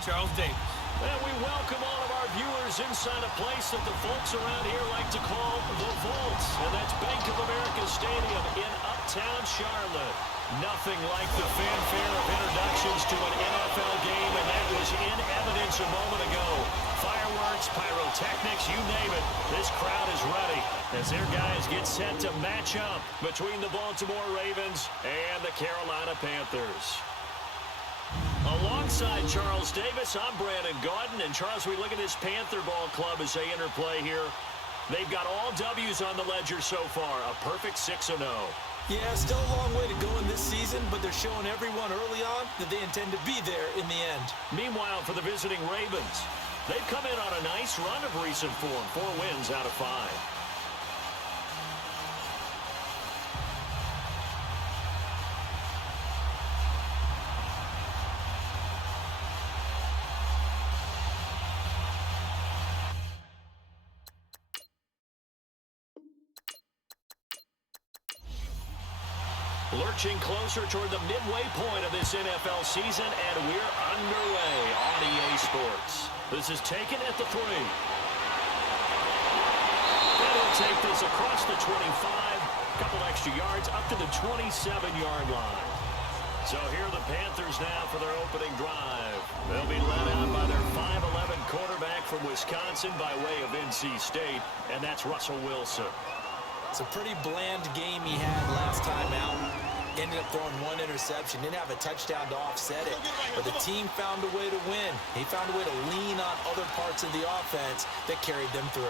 Charles Davis. And we welcome all of our viewers inside a place that the folks around here like to call the Vault. And that's Bank of America Stadium in Uptown Charlotte. Nothing like the fanfare of introductions to an NFL game, and that was in evidence a moment ago. Fireworks, pyrotechnics, you name it. This crowd is ready as their guys get set to match up between the Baltimore Ravens and the Carolina Panthers. Alongside Charles Davis, I'm Brandon Gaudin. And Charles, we look at this Panther ball club as they interplay here. They've got all W's on the ledger so far, a perfect 6-0. Yeah, still a long way to go in this season, but they're showing everyone early on that they intend to be there in the end. Meanwhile, for the visiting Ravens, they've come in on a nice run of recent form, 4 wins out of 5. Lurching closer toward the midway point of this NFL season, and we're underway on EA Sports. This is taken at the 3. And he'll take this across the 25, couple extra yards up to the 27-yard line. So here are the Panthers now for their opening drive. They'll be led out by their 5'11 quarterback from Wisconsin by way of NC State, and that's Russell Wilson. It's a pretty bland game he had last time out. Ended up throwing 1 interception. Didn't have a touchdown to offset it. But the team found a way to win. He found a way to lean on other parts of the offense that carried them through.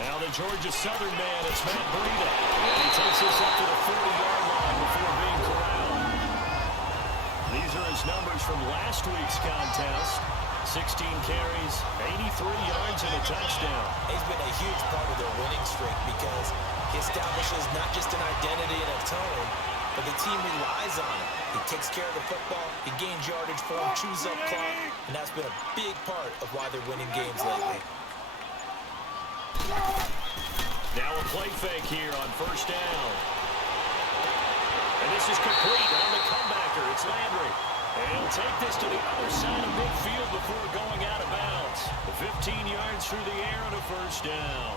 Now the Georgia Southern man, it's Matt Breida. And he takes this up to the 40-yard line before being corralled. These are his numbers from last week's contest. 16 carries, 83 yards, and a touchdown. He's been a huge part of their winning streak because he establishes not just an identity and a tone, but the team relies on him. He takes care of the football, he gains yardage for him, chews up clock, and that's been a big part of why they're winning games lately. Now a play fake here on first down. And this is complete on the comebacker. It's Landry. And he'll take this to the other side of midfield before going out of bounds. 15 yards through the air and a first down.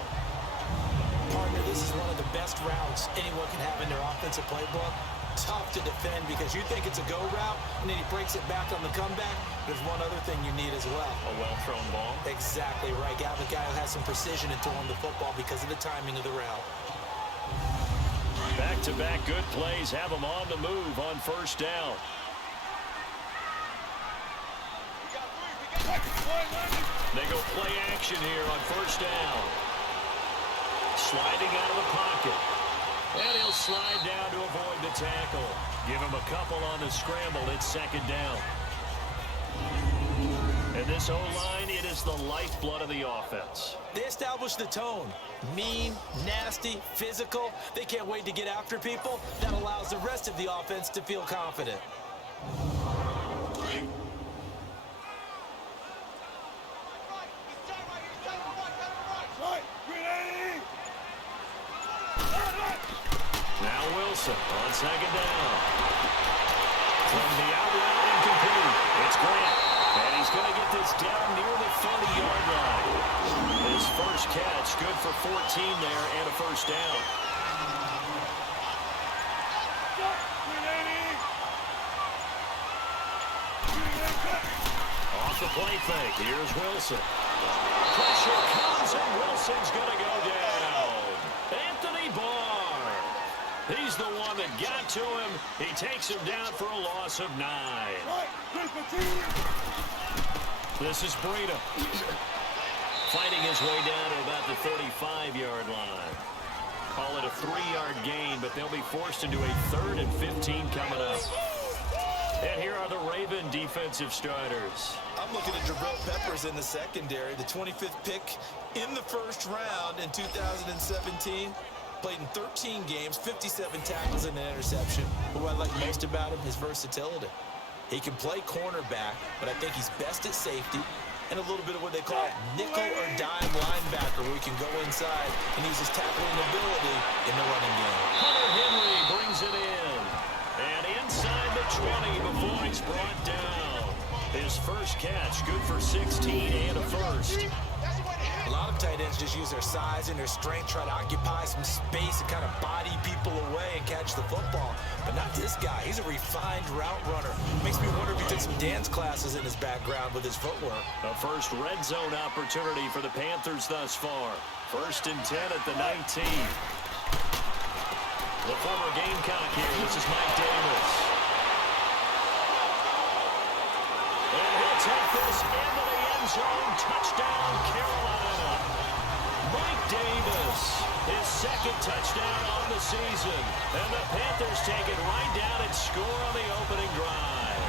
Partner, this is one of the best routes anyone can have in their offensive playbook. Tough to defend because you think it's a go route, and then he breaks it back on the comeback. There's one other thing you need as well. A well-thrown ball. Exactly right. You have a guy who has some precision in throwing the football because of the timing of the route. Back-to-back good plays have them on the move on first down. They go play action here on first down. Sliding out of the pocket. And he'll slide down to avoid the tackle. Give him a couple on the scramble. It's second down. And this O-line, it is the lifeblood of the offense. They establish the tone. Mean, nasty, physical. They can't wait to get after people. That allows the rest of the offense to feel confident. Now Wilson on second down. From the out route, incomplete. It's Grant. And he's going to get this down near the 30-yard line. His first catch, good for 14 there and a first down. Off the play fake. Here's Wilson. Pressure comes, and Wilson's going to go down. Anthony Barr. He's the one that got to him. He takes him down for a loss of 9. This is Breida. Fighting his way down to about the 35-yard line. Call it a 3-yard gain, but they'll be forced into a 3rd and 15 coming up. And here are the Raven defensive starters. I'm looking at Jabril Peppers in the secondary, the 25th pick in the first round in 2017. Played in 13 games, 57 tackles and an interception. But what I like most about him is versatility. He can play cornerback, but I think he's best at safety and a little bit of what they call nickel or dime linebacker, where he can go inside and use his tackling ability in the running game. Hunter Henry brings it in. And inside the 20 before he's brought down. His first catch, good for 16 and a first. A lot of tight ends just use their size and their strength, try to occupy some space and kind of body people away and catch the football. But not this guy. He's a refined route runner. Makes me wonder if he took some dance classes in his background with his footwork. A first red zone opportunity for the Panthers thus far. 1st and 10 at the 19. The former Gamecock here. This is Mike Davis. And he'll take this into the end zone. Touchdown, Carolina. Mike Davis, his second touchdown on the season. And the Panthers take it right down and score on the opening drive.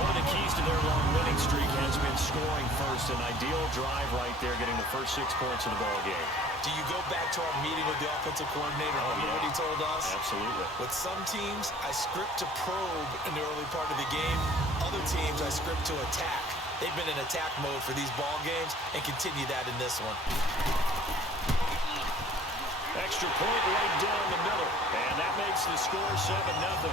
One of the keys to their long winning streak has been scoring first. An ideal drive right there, getting the first 6 points in the ball game. Do you go back to our meeting with the offensive coordinator? Remember what he told us? Absolutely. With some teams, I script to probe in the early part of the game. Other teams, I script to attack. They've been in attack mode for these ball games and continue that in this one. Extra point right down the middle. And that makes the score 7-0.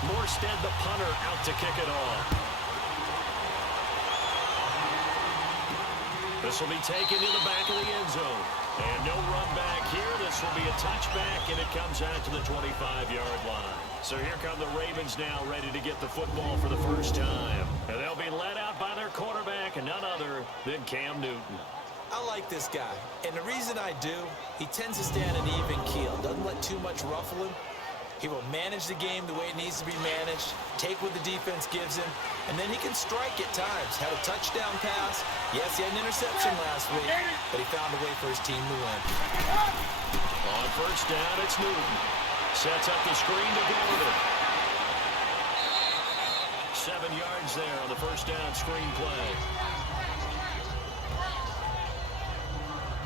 Morstead, the punter, out to kick it off. This will be taken to the back of the end zone. And no run back here. This will be a touchback, and it comes out to the 25-yard line. So here come the Ravens now, ready to get the football for the first time. And they'll be led out by their quarterback, and none other than Cam Newton. I like this guy, and the reason I do, he tends to stand an even keel. Doesn't let too much ruffle him. He will manage the game the way it needs to be managed, take what the defense gives him, and then he can strike at times. Had a touchdown pass. Yes, he had an interception last week, but he found a way for his team to win. On first down, it's Newton. Sets up the screen to Gordon. 7 yards there on the first down screen play.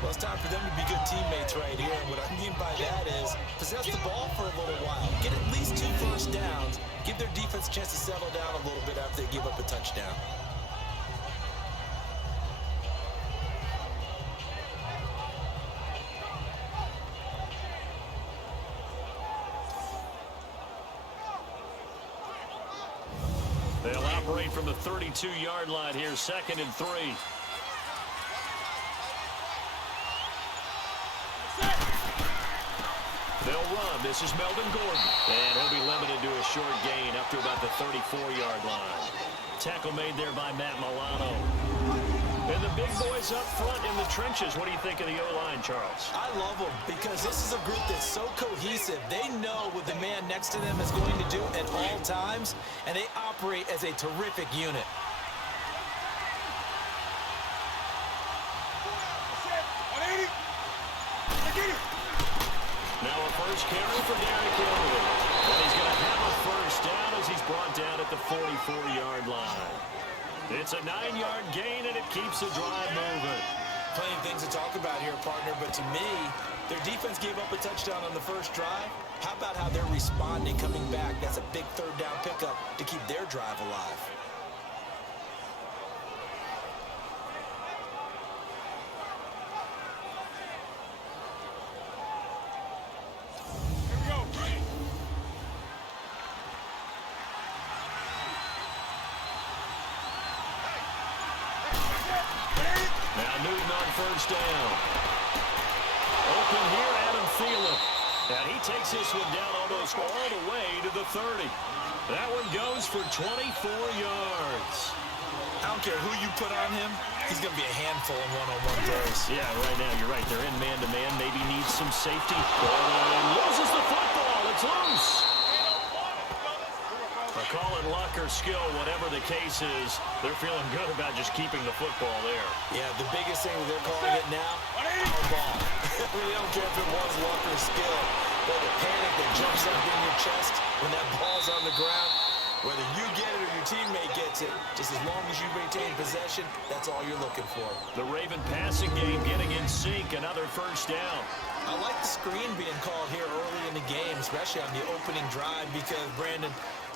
Well, it's time for them to be good teammates right here. And what I mean by that is possess the ball for a little while. Get at least 2 first downs. Give their defense a chance to settle down a little bit after they give up a touchdown. They'll operate from the 32-yard line here, 2nd and 3. They'll run. This is Melvin Gordon. And he'll be limited to a short gain up to about the 34-yard line. Tackle made there by Matt Milano. And the big boys up front in the trenches. What do you think of the O-line, Charles? I love them because this is a group that's so cohesive. They know what the man next to them is going to do at all times, and they operate as a terrific unit. Now a first carry for Derrick Henry. And he's going to have a first down as he's brought down at the 44-yard line. It's a 9-yard gain, and it keeps the drive moving. Plenty of things to talk about here, partner, but to me, their defense gave up a touchdown on the first drive. How about how they're responding, coming back? That's a big third down pickup to keep their drive alive. First down. Open here, Adam Thielen. And he takes this one down almost all the way to the 30. That one goes for 24 yards. I don't care who you put on him. He's going to be a handful in one-on-one throws. Yeah, right now you're right. They're in man-to-man. Maybe needs some safety. And loses the football. It's loose. Call it luck or skill, whatever the case is, they're feeling good about just keeping the football there. Yeah, the biggest thing that they're calling it now, our ball. We don't care if it was luck or skill, but the panic that jumps up in your chest when that ball's on the ground, whether you get it or your teammate gets it, just as long as you maintain possession, that's all you're looking for. The Raven passing game getting in sync, another first down. I like the screen being called here early in the game, especially on the opening drive, because, Brandon,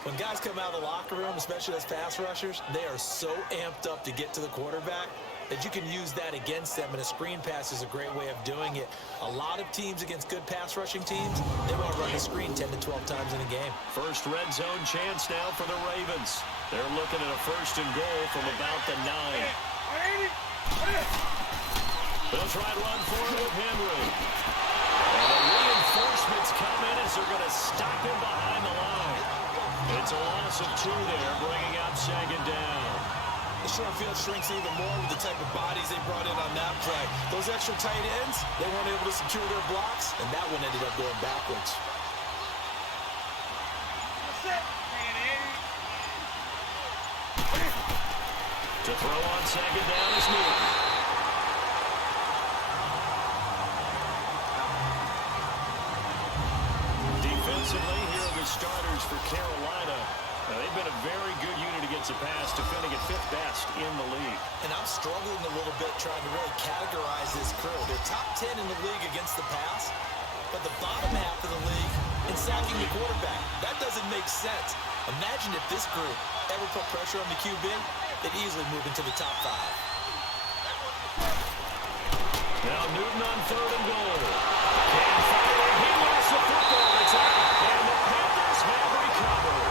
when guys come out of the locker room, especially as pass rushers, they are so amped up to get to the quarterback. that you can use that against them, and a screen pass is a great way of doing it. A lot of teams against good pass rushing teams, they want to run the screen 10 to 12 times in a game. First red zone chance now for the Ravens. They're looking at a 1st and goal from about the 9. They'll try to run for it with Henry. And the reinforcements come in as they're going to stop him behind the line. It's a loss of 2 there, bringing up 2nd down. The short field shrinks even more with the type of bodies they brought in on that play. Those extra tight ends, they weren't able to secure their blocks, and that one ended up going backwards. To throw on 2nd down is Newton. Defensively, here are the starters for Carolina. Now, they've been a very good unit against the pass, defending at 5th best in the league. And I'm struggling a little bit trying to really categorize this crew. They're top 10 in the league against the pass, but the bottom half of the league in sacking the quarterback. That doesn't make sense. Imagine if this group ever put pressure on the QB, they'd easily move into the top 5. Now Newton on 3rd and goal. Can't fire. He lost the football. It's out. And the Panthers have recovered.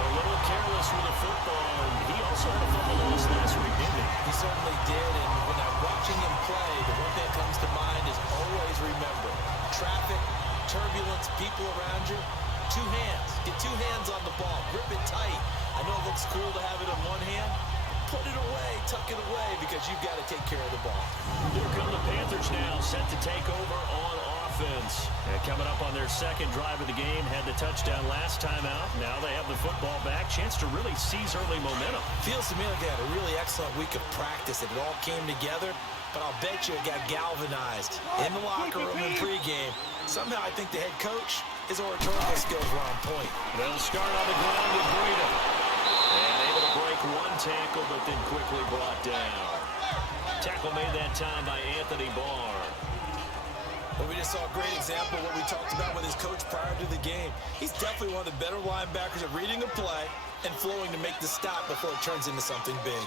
A little careless with the football. And he also had a fumble loss last week, didn't he? He certainly did. And when I'm watching him play, the one thing that comes to mind is always remember traffic, turbulence, people around you. 2 hands. Get 2 hands on the ball. Grip it tight. I know it looks cool to have it in one hand. Put it away. Tuck it away because you've got to take care of the ball. Here come the Panthers now, set to take over on offense. And coming up on their 2nd drive of the game. Had the touchdown last time out. Now they have the football back. Chance to really seize early momentum. Feels to me like they had a really excellent week of practice. It all came together. But I'll bet you it got galvanized in the locker room in pregame. Somehow I think the head coach, his oratorical skills were on point. They'll start on the ground with Breida. And able to break 1 tackle, but then quickly brought down. Tackle made that time by Anthony Barr. But we just saw a great example of what we talked about with his coach prior to the game. He's definitely one of the better linebackers at reading a play and flowing to make the stop before it turns into something big.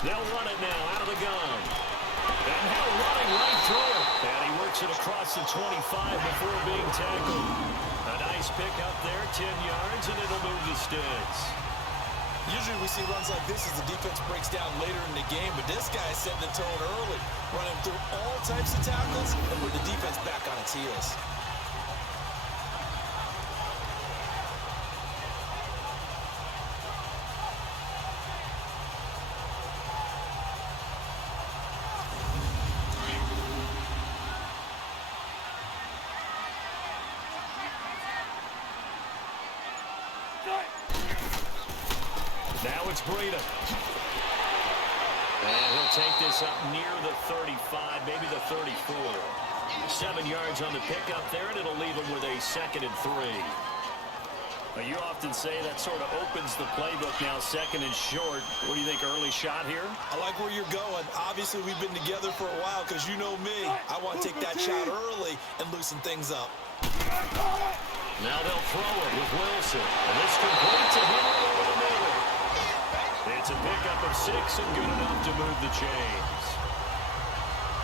They'll run it now out of the gun. And now running right through it. And he works it across the 25 before being tackled. A nice pick up there, 10 yards, and it'll move the sticks. Usually we see runs like this as the defense breaks down later in the game, but this guy is setting the tone early, running through all types of tackles and with the defense back on its heels. Now it's Breida. And he'll take this up near the 35, maybe the 34. 7 yards on the pickup there, and it'll leave him with a 2nd and 3. Now, you often say that sort of opens the playbook now, 2nd and short. What do you think, early shot here? I like where you're going. Obviously, we've been together for a while because you know me. I want to take that shot early and loosen things up. Now they'll throw it with Wilson. And this complete to Henry over the middle. It's a pickup of 6 and good enough to move the chains.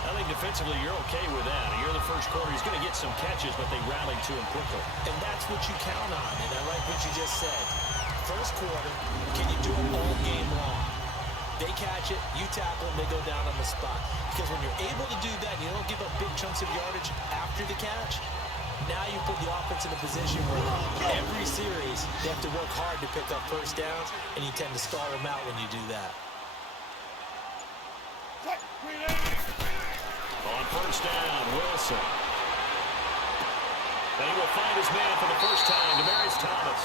I think defensively you're okay with that. Here in the first quarter, he's going to get some catches, but they rallied to him quickly. And that's what you count on, and I like what you just said. First quarter, can you do it all game long? They catch it, you tackle them, they go down on the spot. Because when you're able to do that, and you don't give up big chunks of yardage after the catch, now you put the offense in a position where every series they have to work hard to pick up first downs, and you tend to stall them out when you do that. On first down, Wilson. And he will find his man for the first time, Demaryius Thomas.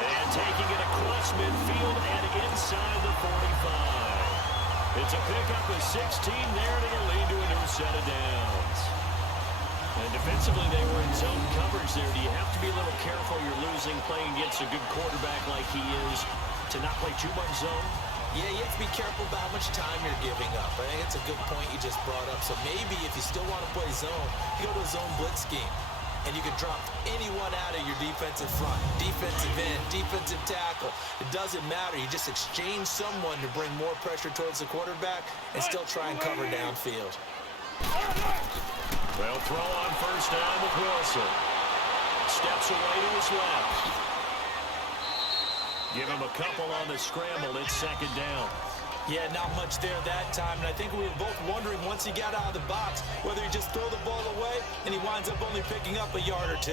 And taking it across midfield and inside the 45. It's a pickup of 16 there, and it'll lead to a new set of downs. And defensively, they were in zone coverage there. Do you have to be a little careful? You're losing, playing against a good quarterback like he is, to not play too much zone? Yeah, you have to be careful about how much time you're giving up. I think it's a good point you just brought up. So maybe if you still want to play zone, you go to a zone blitz scheme. and you can drop anyone out of your defensive front. Defensive end, defensive tackle. It doesn't matter. You just exchange someone to bring more pressure towards the quarterback and still try and cover downfield. They'll throw on first down with Wilson. Steps away to his left. Give him a couple on the scramble. It's second down. Yeah, not much there that time, and I think we were both wondering once he got out of the box whether he just throw the ball away and he winds up only picking up a yard or two.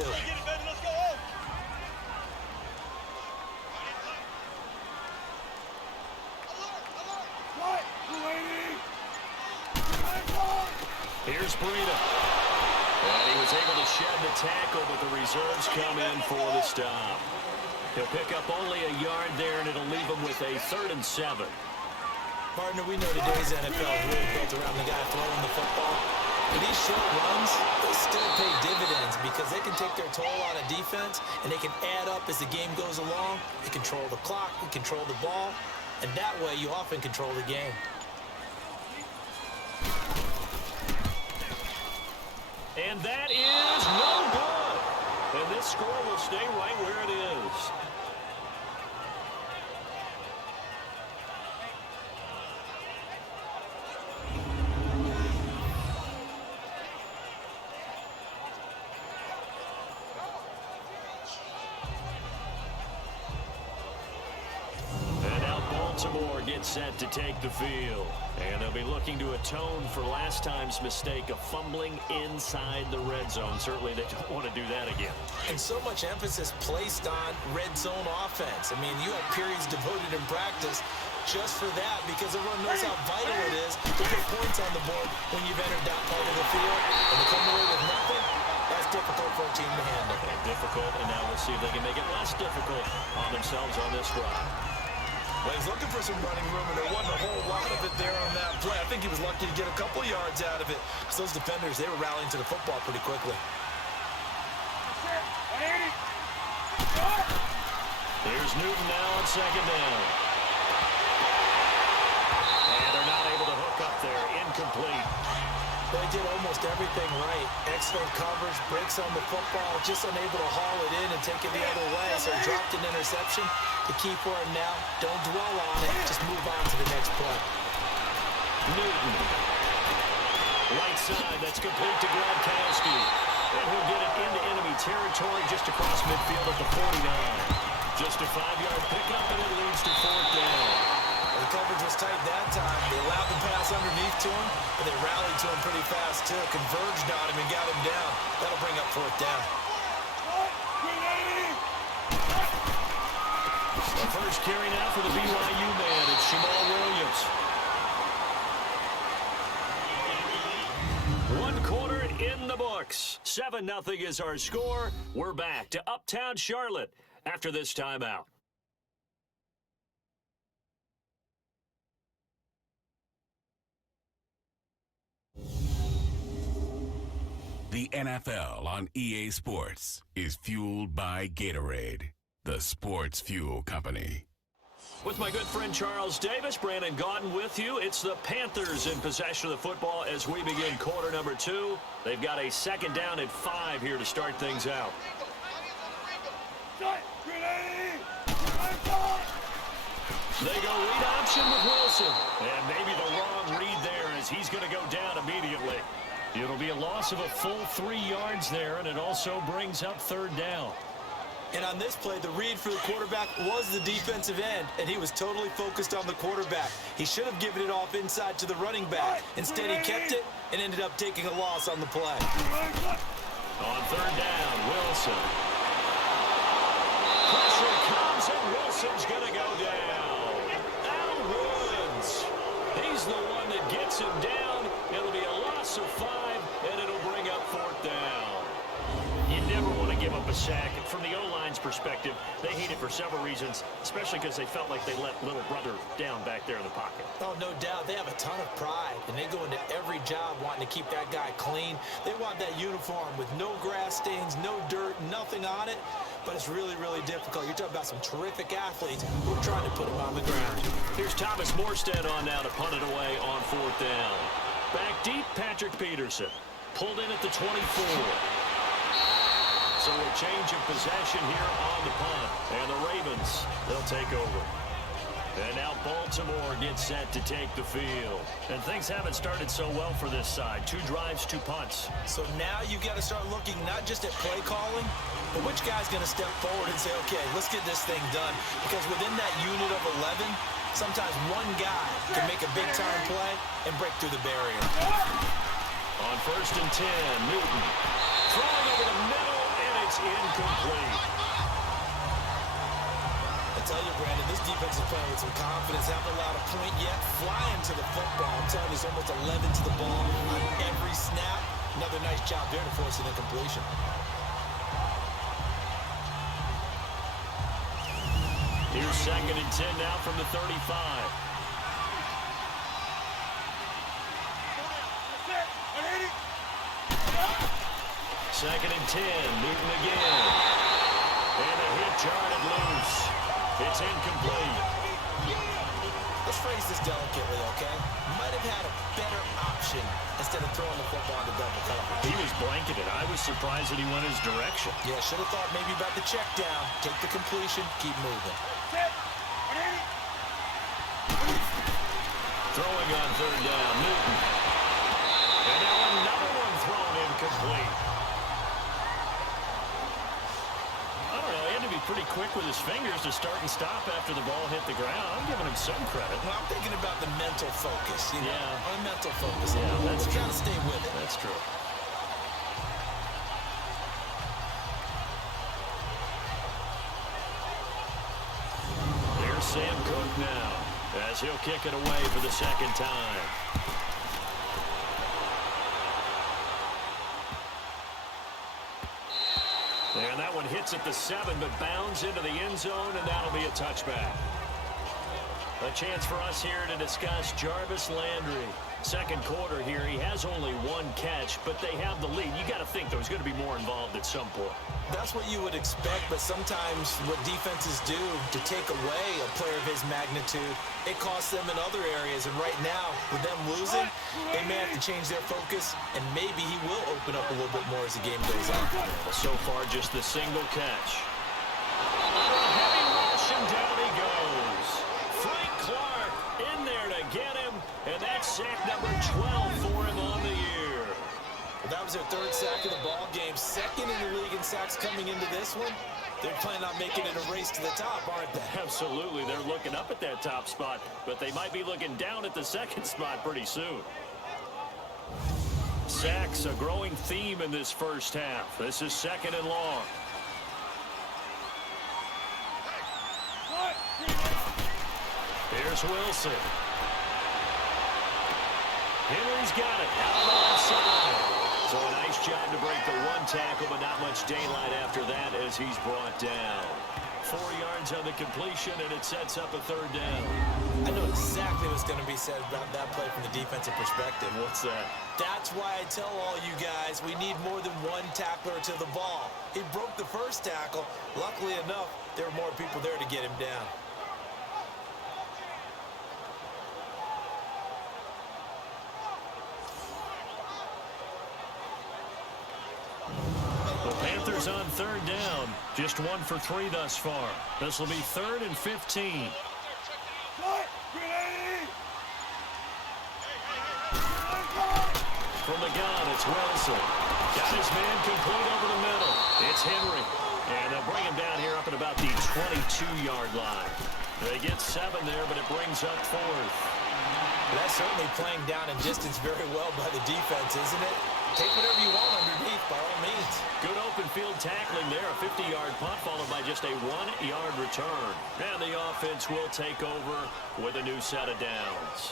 Here's Breida. And he was able to shed the tackle, but the reserves come in for the stop. He'll pick up only a yard there, and it'll leave him with a 3rd and 7. Partner, we know today's NFL is really built around the guy throwing the football. But these short runs, they still pay dividends because they can take their toll on a defense, and they can add up as the game goes along. They control the clock, they control the ball, and that way you often control the game. And that is no good. And this score will stay right where it is. Baltimore gets set to take the field. And they'll be looking to atone for last time's mistake of fumbling inside the red zone. Certainly they don't want to do that again. And so much emphasis placed on red zone offense. I mean, you have periods devoted in practice just for that because everyone knows how vital it is to put points on the board when you've entered that part of the field. And to come away with nothing, that's difficult for a team to handle. Difficult, and now we'll see if they can make it less difficult on themselves on this drive. Well, he's looking for some running room, and there wasn't a whole lot of it there on that play. I think he was lucky to get a couple yards out of it because those defenders, they were rallying to the football pretty quickly. Here's Newton now on second down. And they're not able to hook up there. Incomplete. They did almost everything right. Excellent coverage, breaks on the football, just unable to haul it in and take it the other way. So dropped an interception. The key for him now, don't dwell on it. Just move on to the next play. Newton. Right side, that's complete to Gronkowski. And he'll get it into enemy territory just across midfield at the 49. Just a 5-yard pickup, and it leads to 4th down. The coverage was tight that time. They allowed the pass underneath to him, but they rallied to him pretty fast, too. Converged on him and got him down. That'll bring up 4th down. The first carry now for the BYU man. It's Jamal Williams. 1 quarter in the books. 7-0 is our score. We're back to Uptown Charlotte after this timeout. The NFL on EA Sports is fueled by Gatorade, the sports fuel company. With my good friend Charles Davis, Brandon Gaudin with you. It's the Panthers in possession of the football as we begin quarter number 2. They've got a 2nd down at 5 here to start things out. They go read option with Wilson. And maybe the wrong read there as he's going to go down immediately. It'll be a loss of a full 3 yards there, and it also brings up 3rd down. And on this play, the read for the quarterback was the defensive end, and he was totally focused on the quarterback. He should have given it off inside to the running back. Instead, he kept it and ended up taking a loss on the play. On 3rd down, Wilson. Pressure comes, and Wilson's going to go down. Al Woods. He's the one that gets him down. It'll be a loss of 5, and it'll bring up 4th down. You never want to give up a sack. And from the O-line's perspective, they hate it for several reasons, especially because they felt like they let little brother down back there in the pocket. Oh, no doubt. They have a ton of pride, and they go into every job wanting to keep that guy clean. They want that uniform with no grass stains, no dirt, nothing on it. But it's really, really difficult. You're talking about some terrific athletes who are trying to put him on the ground. Here's Thomas Morstead on now to punt it away on 4th down. Back deep, Patrick Peterson. Pulled in at the 24. So a change of possession here on the punt. And the Ravens, they'll take over. And now Baltimore gets set to take the field. And things haven't started so well for this side. 2 drives, 2 punts. So now you've got to start looking not just at play calling, but which guy's going to step forward and say, okay, let's get this thing done. Because within that unit of 11, sometimes one guy can make a big-time play and break through the barrier. On 1st and 10, Newton throwing over the middle, and it's incomplete. I tell you, Brandon, this defense is playing with some confidence. Haven't allowed a point yet. Flying to the football. I'm telling you, there's almost 11 to the ball on every snap. Another nice job there to force an incompletion. Here's 2nd and 10 now from the 35. Second and 10, Newton again. And a hit jarred loose. It's incomplete. Let's phrase this delicately, okay? Might have had a better option instead of throwing the football into double coverage. He was blanketed. I was surprised that he went his direction. Yeah, should have thought maybe about the check down. Take the completion, keep moving. Throwing on 3rd down, Newton. And now another one thrown incomplete. I don't know, he had to be pretty quick with his fingers to start and stop after the ball hit the ground. I'm giving him some credit. Well, I'm thinking about the mental focus, you know? Yeah. On mental focus. Yeah, that's true. Trying to stay with it. That's true. There's Sam Cook now, as he'll kick it away for the 2nd time. And that one hits at the 7, but bounds into the end zone, and that'll be a touchback. A chance for us here to discuss Jarvis Landry. 2nd quarter here, he has only 1 catch, but they have the lead. You got to think, though, he's going to be more involved at some point. That's what you would expect, but sometimes what defenses do to take away a player of his magnitude, it costs them in other areas. And right now, with them losing, they may have to change their focus, and maybe he will open up a little bit more as the game goes on. So far, just the single catch. Heavy rush, and down he goes. Frank Clark in there to get him, and that's sack number 12 for him on the year. Well, that was their 3rd sack of the ball game. 2nd in the league in sacks coming into this one. They're planning on making it a race to the top, aren't they? Absolutely. They're looking up at that top spot, but they might be looking down at the 2nd spot pretty soon. Sacks, a growing theme in this 1st half. This is 2nd and long. Here's Wilson. Henry's got it. Out on the left side. So a nice job to break the 1 tackle, but not much daylight after that as he's brought down. 4 yards on the completion, and it sets up a 3rd down. I know exactly what's going to be said about that play from the defensive perspective. What's that? That's why I tell all you guys we need more than 1 tackler to the ball. He broke the 1st tackle. Luckily enough, there were more people there to get him down. Panthers on 3rd down. Just 1 for 3 thus far. This will be 3rd and 15. From the gun, it's Wilson. Got his man complete over the middle. It's Henry. And they'll bring him down here up at about the 22-yard line. They get 7 there, but it brings up 4th. That's certainly playing down in distance very well by the defense, isn't it? Take whatever you want underneath, by all means. Good open field tackling there. A 50-yard punt followed by just a 1-yard return. And the offense will take over with a new set of downs.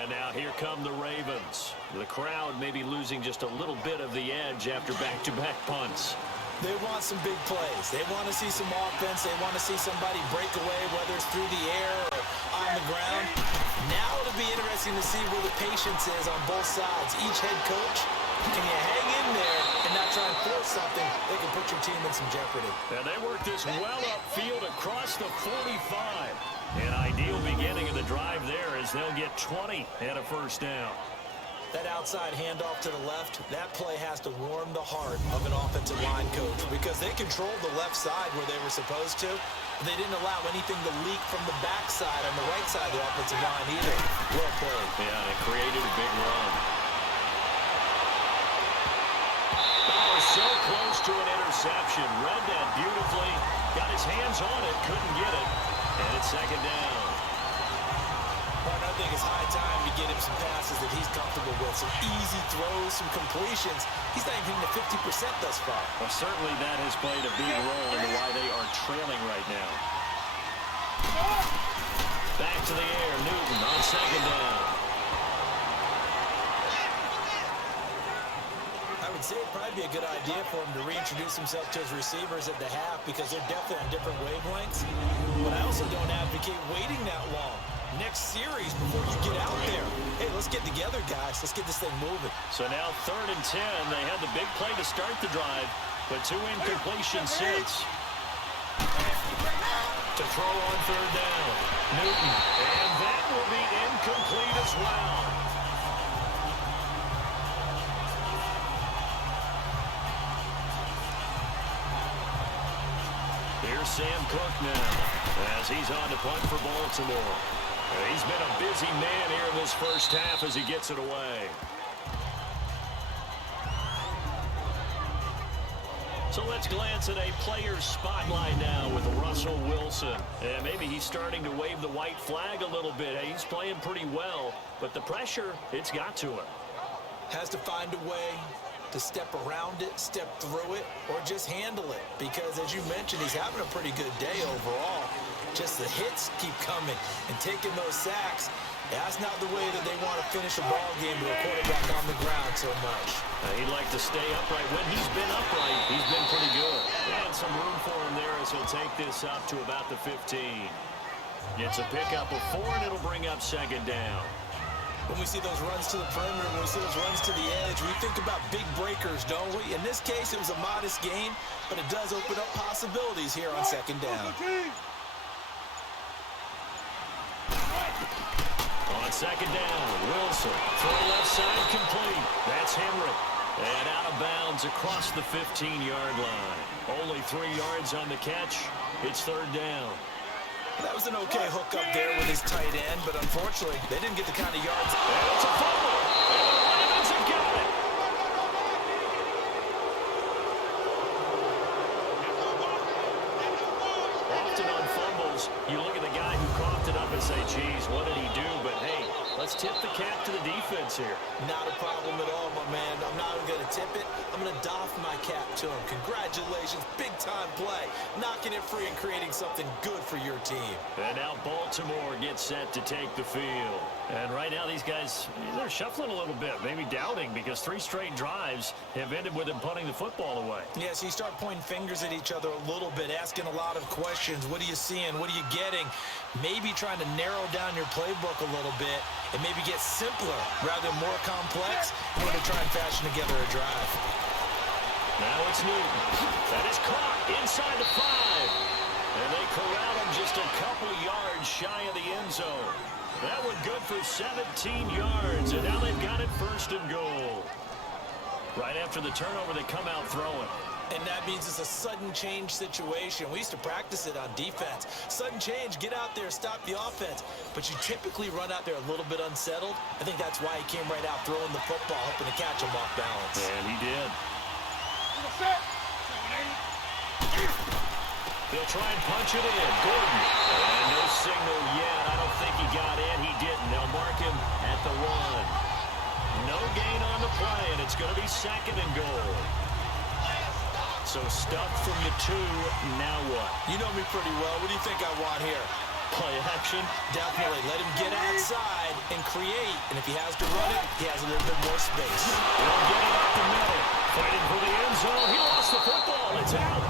And now here come the Ravens. The crowd may be losing just a little bit of the edge after back-to-back punts. They want some big plays. They want to see some offense. They want to see somebody break away, whether it's through the air or on the ground. Now it'll be interesting to see where the patience is on both sides. Each head coach, can you hang in there and not try and force something that can put your team in some jeopardy? And they work this well upfield across the 45. An ideal beginning of the drive there as they'll get 20 and a 1st down. That outside handoff to the left, that play has to warm the heart of an offensive line coach because they controlled the left side where they were supposed to. They didn't allow anything to leak from the backside on the right side of the offensive line either. Well played. Yeah, and it created a big run. Oh, so close to an interception. Read that beautifully. Got his hands on it, couldn't get it. And it's second down. I think it's high time to get him some passes that he's comfortable with. Some easy throws, some completions. He's not even hitting the 50% thus far. Well, certainly that has played a big role into why they are trailing right now. Back to the air, Newton on second down. I would say it'd probably be a good idea for him to reintroduce himself to his receivers at the half because they're definitely on different wavelengths. But I also don't advocate waiting that long. Next series before you get out there. Hey, let's get together, guys. Let's get this thing moving. So now 3rd and 10. They had the big play to start the drive, but 2 incompletions since. To throw on 3rd down. Newton. And that will be incomplete as well. Here's Sam Cook now as he's on to punt for Baltimore. He's been a busy man here in this first half as he gets it away. So let's glance at a player's spotlight now with Russell Wilson. And maybe he's starting to wave the white flag a little bit. He's playing pretty well, but the pressure, it's got to him. Has to find a way to step around it, step through it, or just handle it. Because, as you mentioned, he's having a pretty good day overall. Just the hits keep coming and taking those sacks. That's not the way that they want to finish a ball game with a quarterback on the ground so much. He'd like to stay upright. When he's been upright, he's been pretty good. And some room for him there as he'll take this up to about the 15. Gets a pickup of 4, and it'll bring up second down. When we see those runs to the perimeter, when we see those runs to the edge, we think about big breakers, don't we? In this case, it was a modest gain, but it does open up possibilities here on second down. On second down, Wilson. Throw left side complete. That's Henry. And out of bounds across the 15-yard line. Only 3 yards on the catch. It's 3rd down. That was an okay hook up there with his tight end, but unfortunately, they didn't get the kind of yards. And it's a fumble. And the Ravens have got it. Often on fumbles, you look at the guy who coughed it up and say, geez, what did he do? But hey, let's tip the cap to the defense here. Not a problem at all, my man. I'm not even going to tip it. I'm going to doff my cap to him. Congratulations. Big-time play. Knocking it free and creating something good for your team. And now Baltimore gets set to take the field. And right now these guys, they're shuffling a little bit, maybe doubting because 3 straight drives have ended with them punting the football away. Yeah, so you start pointing fingers at each other a little bit, asking a lot of questions. What are you seeing? What are you getting? Maybe trying to narrow down your playbook a little bit and maybe get simpler rather than more complex in order to try and fashion together a drive. Now it's Newton. That is caught inside the 5. And they corral him just a couple yards shy of the end zone. That one good for 17 yards. And now they've got it 1st and goal. Right after the turnover, they come out throwing. And that means it's a sudden change situation. We used to practice it on defense. Sudden change, get out there, stop the offense. But you typically run out there a little bit unsettled. I think that's why he came right out throwing the football, hoping to catch him off balance. And he did. They'll try and punch it in. Gordon. And no signal yet. I don't think he got in. He didn't. They'll mark him at the 1. No gain on the play, and it's going to be 2nd and goal. So stuck from the 2. Now what? You know me pretty well. What do you think I want here? Play action? Definitely. Let him get outside and create. And if he has to run it, he has a little bit more space. They'll get it up the middle. Fighting for the end zone. He lost the football. It's out.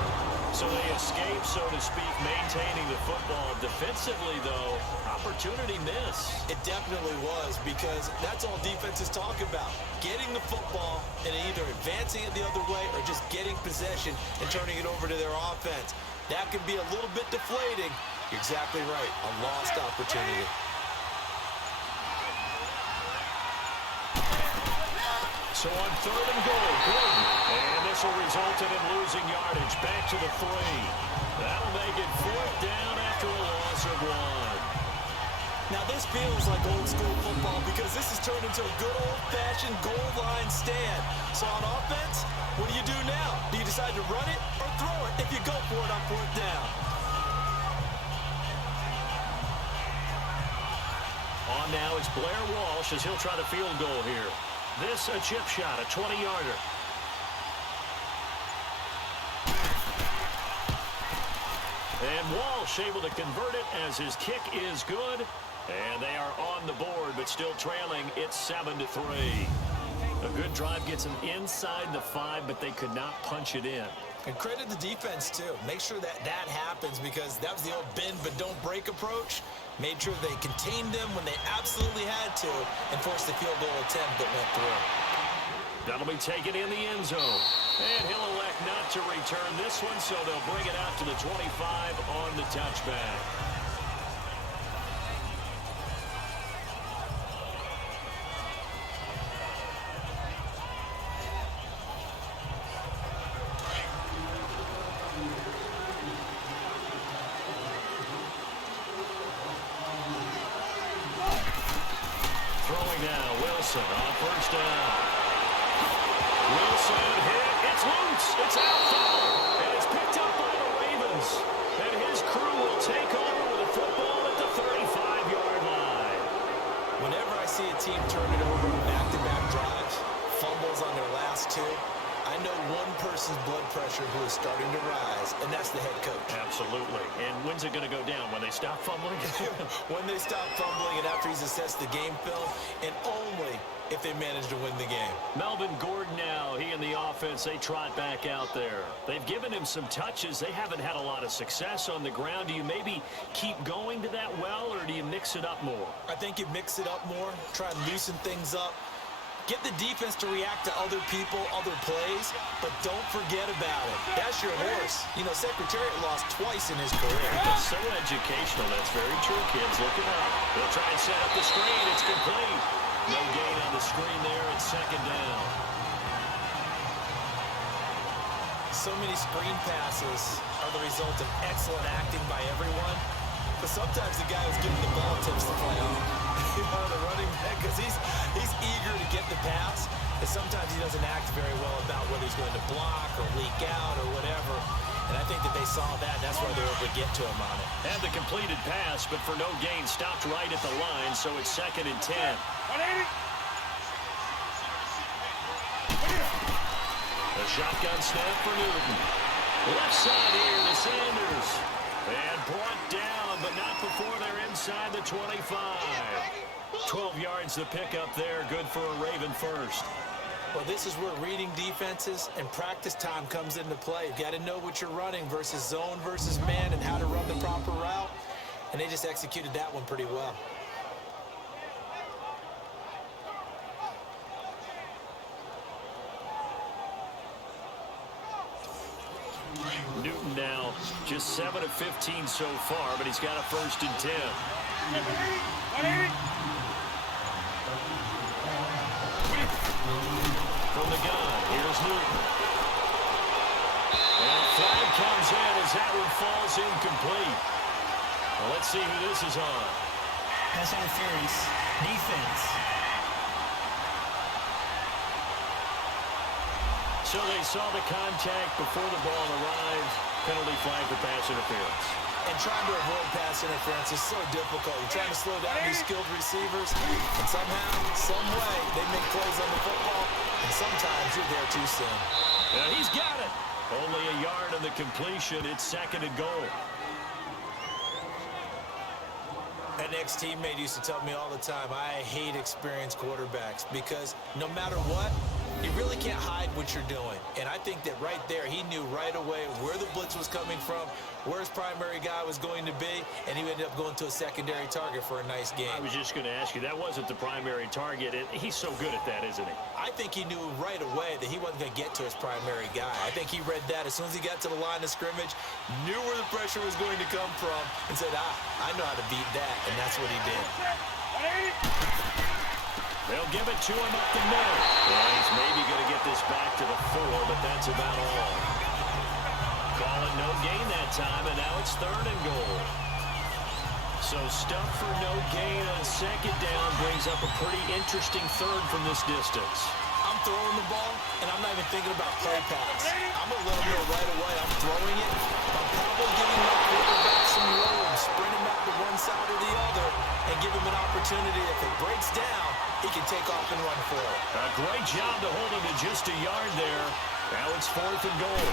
So they escape, so to speak, maintaining the football. Defensively, though, opportunity miss. It definitely was, because that's all defenses talk about. Getting the football and either advancing it the other way or just getting possession and turning it over to their offense. That can be a little bit deflating. You're exactly right. A lost opportunity. So on 3rd and goal, Gordon. And this will result in him losing yardage. Back to the 3. That'll make it 4th down after a loss of 1. Now this feels like old school football because this has turned into a good old-fashioned goal line stand. So on offense, what do you do now? Do you decide to run it or throw it if you go for it on 4th down? On now, it's Blair Walsh as he'll try the field goal here. This a chip shot, a 20-yarder. And Walsh able to convert it as his kick is good. And they are on the board, but still trailing. It's 7-3. A good drive gets them inside the 5, but they could not punch it in. And credit the defense, too. Make sure that that happens because that was the old bend but don't break approach. Made sure they contained them when they absolutely had to and forced the field goal attempt that went through. That'll be taken in the end zone. And he'll elect not to return this one, so they'll bring it out to the 25 on the touchback. Throwing now, Wilson on 1st down. Wilson hit. It's loose. It's out foul. And it's picked up by the Ravens. And his crew will take over with a football at the 35-yard line. Whenever I see a team turn it over on back-to-back drives, fumbles on their last 2, I know one person's blood pressure who is starting to rise, and that's the head coach. Absolutely. And when's it going to go down? When they stop fumbling? When they stop fumbling and after he's assessed the game film, and only if they manage to win the game. Melvin Gordon now, he and the offense, they trot back out there. They've given him some touches. They haven't had a lot of success on the ground. Do you maybe keep going to that well, or do you mix it up more? I think you mix it up more, try and loosen things up. Get the defense to react to other people, other plays, but don't forget about it. That's your horse. You know, Secretariat lost twice in his career. That's so educational. That's very true, kids. Look it up. They'll try and set up the screen. It's complete. No gain on the screen there. It's 2nd down. So many screen passes are the result of excellent acting by everyone, but sometimes the guy who's getting the ball tips the play off. You know, the running back, because he's eager to get the pass, and sometimes he doesn't act very well about whether he's going to block or leak out or whatever. And I think that they saw that. That's why they were able to get to him on it. Had the completed pass, but for no gain, stopped right at the line, so it's 2nd and 10. A shotgun snap for Newton. Left side here to Sanders. And brought down, but not before they're inside the 25. 12 yards to pick up there. Good for a Raven first. Well, this is where reading defenses and practice time comes into play. You've got to know what you're running versus zone versus man and how to run the proper route. And they just executed that one pretty well. Newton now just 7 of 15 so far, but he's got a 1st and 10. From the gun, here's Newton. And a flag comes in as that one falls incomplete. Well, let's see who this is on. Pass interference, defense. So they saw the contact before the ball arrived. Penalty flag for pass interference. And trying to avoid pass interference is so difficult. You're trying to slow down these skilled receivers, and somehow, some way, they make plays on the football, and sometimes you're there too soon. And he's got it. Only a yard on the completion. It's 2nd and goal. An ex-teammate used to tell me all the time, I hate experienced quarterbacks because no matter what, you really can't hide what you're doing. And I think that right there, he knew right away where the blitz was coming from, where his primary guy was going to be, and he ended up going to a secondary target for a nice game. I was just going to ask you, that wasn't the primary target. He's so good at that, isn't he? I think he knew right away that he wasn't going to get to his primary guy. I think he read that as soon as he got to the line of scrimmage, knew where the pressure was going to come from, and said, I know how to beat that, and that's what he did. They'll give it to him up the middle. And he's maybe going to get this back to the 4, but that's about all. Call it no gain that time, and now it's 3rd and goal. So stuff for no gain on 2nd down brings up a pretty interesting 3rd from this distance. I'm throwing the ball, and I'm not even thinking about play pass. I'm going to let him know right away I'm throwing it. I'm probably giving my quarterback some room, sprint him out to one side or the other, and give him an opportunity. If it breaks down, he can take off and run for it. A great job to hold him to just a yard there. Now it's 4th and goal.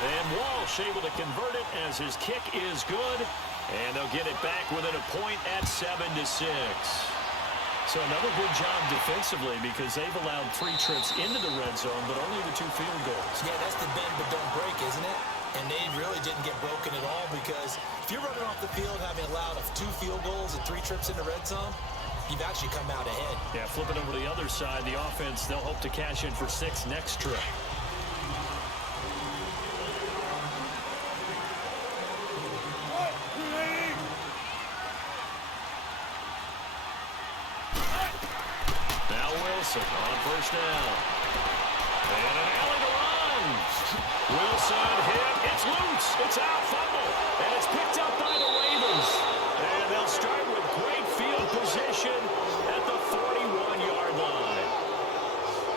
And Walsh able to convert it as his kick is good. And they'll get it back within a point at 7-6. So another good job defensively because they've allowed 3 trips into the red zone, but only the 2 field goals. Yeah, that's the bend but don't break, isn't it? And they really didn't get broken at all because if you're running off the field having allowed 2 field goals and 3 trips in the red zone, you've actually come out ahead. Yeah, flipping over to the other side, the offense, they'll hope to cash in for 6 next trip. On 1st down. And an alley to run. Wilson hit. It's loose. It's out. Fumble. And it's picked up by the Ravens. And they'll start with great field position at the 41-yard line.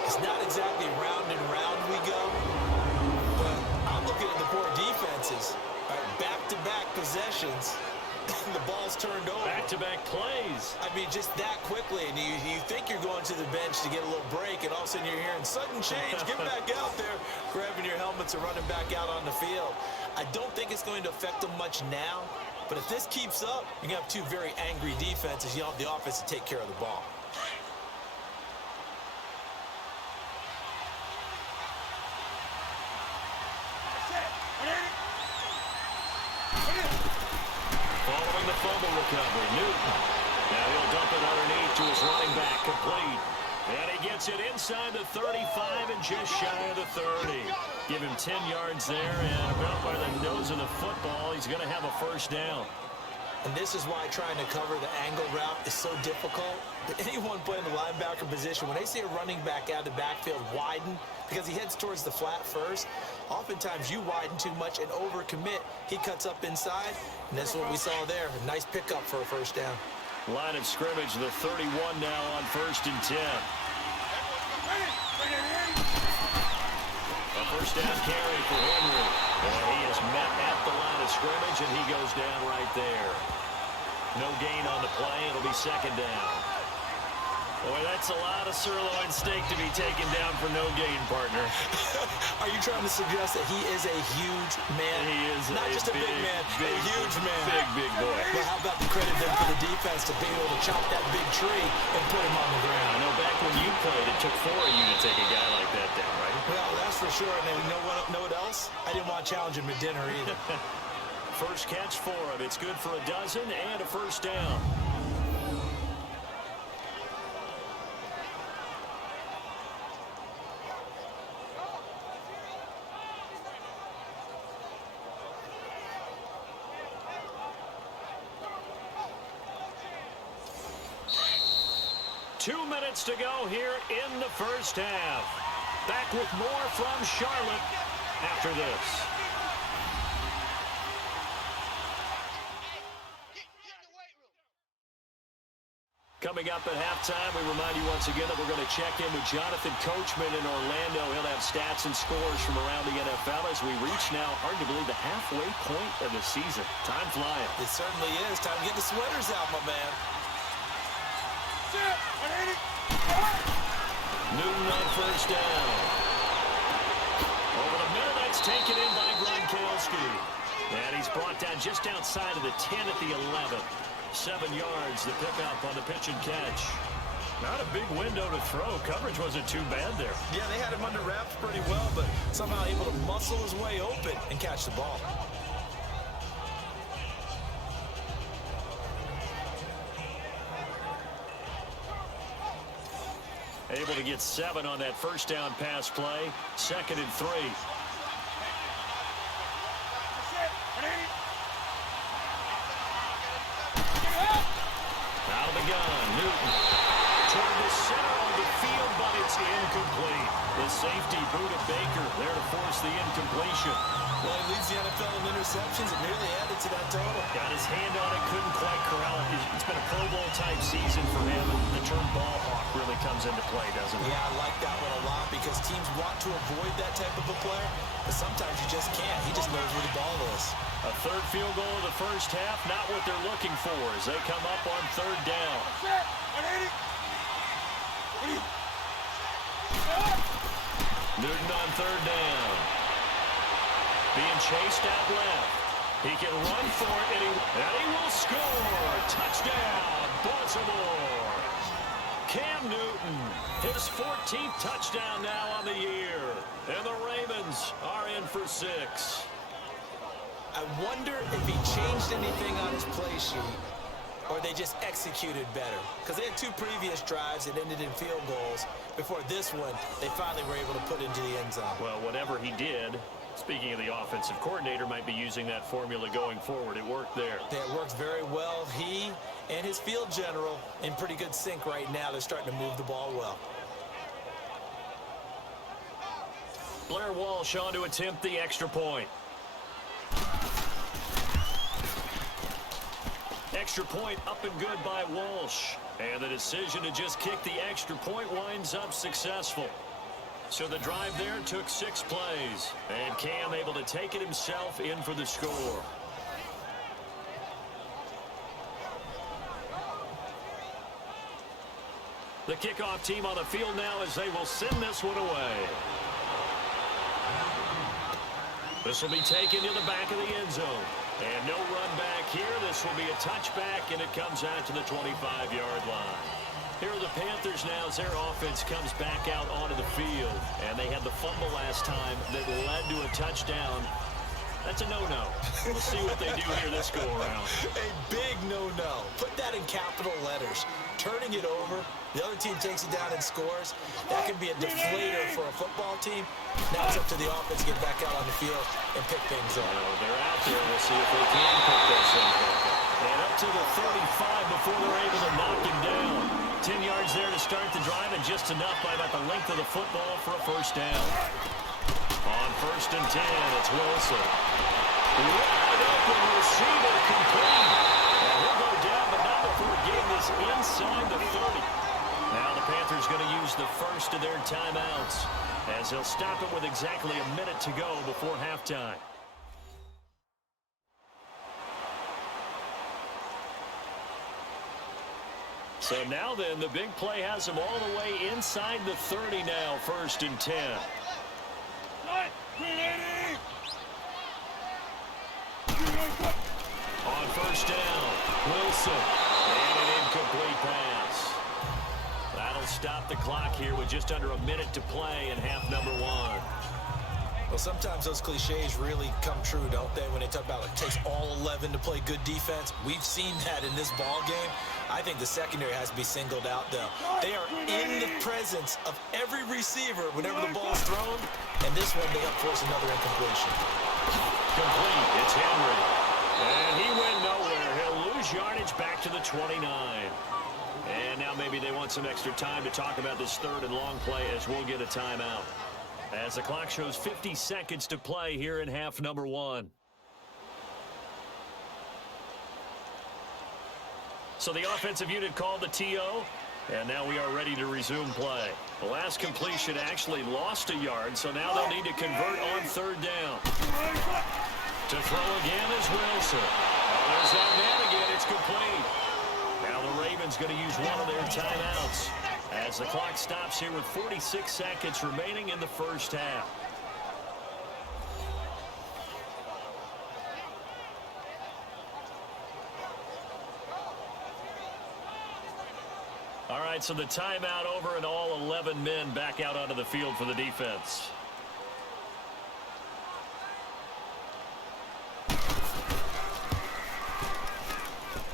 It's not exactly round and round we go, but I'm looking at the poor defenses. All right, back-to-back possessions. The ball's turned over. Back-to-back plays. I mean, just that quickly. And you think you're going to the bench to get a little break, and all of a sudden you're hearing sudden change. Get back out there, grabbing your helmets and running back out on the field. I don't think it's going to affect them much now, but if this keeps up, you're going to have 2 very angry defenses. You have the offense to take care of the ball. Following the fumble recovery, Newton. Now he'll dump it underneath to his running back, complete. And he gets it inside the 35 and just shy of the 30. Give him 10 yards there, and about by the nose of the football, he's going to have a 1st down. And this is why trying to cover the angle route is so difficult. But anyone playing the linebacker position, when they see a running back out of the backfield widen, because he heads towards the flat first, oftentimes you widen too much and overcommit. He cuts up inside, and that's what we saw there. A nice pickup for a 1st down. Line of scrimmage, the 31 now on 1st and 10. A 1st down carry for Henry. And he is met at the line of scrimmage, and he goes down right there. No gain on the play. It'll be 2nd down. Boy, that's a lot of sirloin steak to be taken down for no gain, partner. Are you trying to suggest that he is a huge man? He is not just a big man, a huge man. Big boy. Well, how about the credit then for the defense to be able to chop that big tree and put him on the ground? I know back when you played, it took 4 of you to take a guy like that down, right? Well, that's for sure. And then you know what else? I didn't want to challenge him at dinner either. First catch for him. It's good for a dozen and a 1st down. Two minutes to go here in the 1st half. Back with more from Charlotte after this. Coming up at halftime, we remind you once again that we're going to check in with Jonathan Coachman in Orlando. He'll have stats and scores from around the NFL as we reach now, hard to believe, the halfway point of the season. Time flying. It certainly is. Time to get the sweaters out, my man. Newton on 1st down. Over the middle, that's taken in by Gronkowski. And he's brought down just outside of the 10 at the 11. 7 yards, the pickup on the pitch and catch. Not a big window to throw. Coverage wasn't too bad there. Yeah, they had him under wraps pretty well, but somehow able to muscle his way open and catch the ball. Able to get 7 on that 1st down pass play. 2nd and 3. Out of from the gun. Newton toward the center of the field, but it's incomplete. The safety, Buda Baker, there to force the incompletion. Well, he leads the NFL in interceptions and nearly added to that total. Got his hand on it, couldn't quite corral it. It's been a Pro Bowl-type season for him. The term ball hawk really comes into play, doesn't it? Yeah, I like that one a lot because teams want to avoid that type of a player, but sometimes you just can't. He just knows where the ball is. A third field goal of the first half, not what they're looking for as they come up on third down. Newton on third down. Being chased out left. He can run for it, and he will score. Touchdown, Baltimore. Cam Newton, his 14th touchdown now on the year. And the Ravens are in for 6. I wonder if he changed anything on his play sheet or they just executed better. Because they had 2 previous drives that ended in field goals. Before this one, they finally were able to put into the end zone. Well, whatever he did, speaking of the offensive coordinator, might be using that formula going forward. It worked there. Yeah, it works very well. He and his field general in pretty good sync right now. They're starting to move the ball well. Blair Walsh on to attempt the extra point. Extra point up and good by Walsh. And the decision to just kick the extra point winds up successful. So the drive there took 6 plays. And Cam able to take it himself in for the score. The kickoff team on the field now as they will send this one away. This will be taken to the back of the end zone. And no run back here. This will be a touchback, and it comes out to the 25-yard line. Here are the Panthers now as their offense comes back out onto the field. And they had the fumble last time that led to a touchdown. That's a no-no. We'll see what they do here this go-around. A big no-no. Put that in capital letters. Turning it over, the other team takes it down and scores. That can be a deflator for a football team. Now it's up to the offense to get back out on the field and pick things up. Well, they're out there. We'll see if they can pick those things back up. And up to the 35 before they're able to knock him down. 10 yards there to start the drive, and just enough by about the length of the football for a first down. On 1st and 10, it's Wilson. Wide open receiver, complete. And he'll go down, but not before getting this inside the 30. Now the Panthers going to use the first of their timeouts as they'll stop it with exactly a minute to go before halftime. So now then, the big play has them all the way inside the 30 now, 1st and 10. On 1st down, Wilson, and an incomplete pass. That'll stop the clock here with just under a minute to play in half number 1. Well, sometimes those cliches really come true, don't they? When they talk about it takes all 11 to play good defense. We've seen that in this ball game. I think the secondary has to be singled out, though. They are in the presence of every receiver whenever the ball's thrown. And this one, they have forced another incompletion. Complete. It's Henry. And he went nowhere. He'll lose yardage back to the 29. And now maybe they want some extra time to talk about this 3rd and long play as we'll get a timeout. As the clock shows 50 seconds to play here in half number 1. So the offensive unit called the TO, and now we are ready to resume play. The last completion actually lost a yard, so now they'll need to convert on 3rd down. To throw again is Wilson. There's that man again. It's complete. Now the Ravens going to use one of their timeouts as the clock stops here with 46 seconds remaining in the first half. All right, so the timeout over and all 11 men back out onto the field for the defense.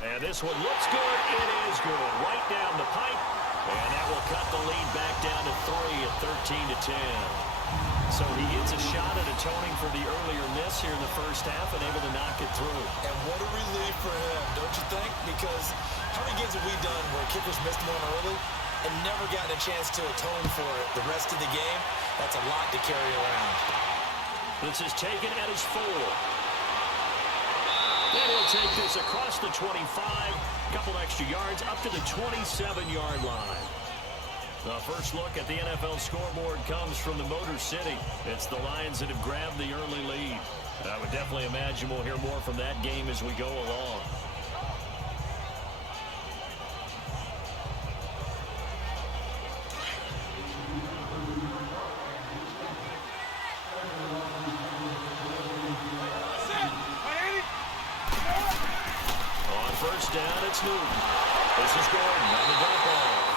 And this one looks good. It is good. Right down the pipe. And that will cut the lead back down to 3 at 13-10. So he gets a shot at atoning for the earlier miss here in the first half and able to knock it through. And what a relief for him, don't you think? Because How many games have we done where kickers missed one early and never gotten a chance to atone for it the rest of the game? That's a lot to carry around. This is taken at his 4. And he'll take this across the 25. Couple extra yards up to the 27-yard line. The first look at the NFL scoreboard comes from the Motor City. It's the Lions that have grabbed the early lead. I would definitely imagine we'll hear more from that game as we go along. On first down, it's Newton. This is Gordon on the dump off.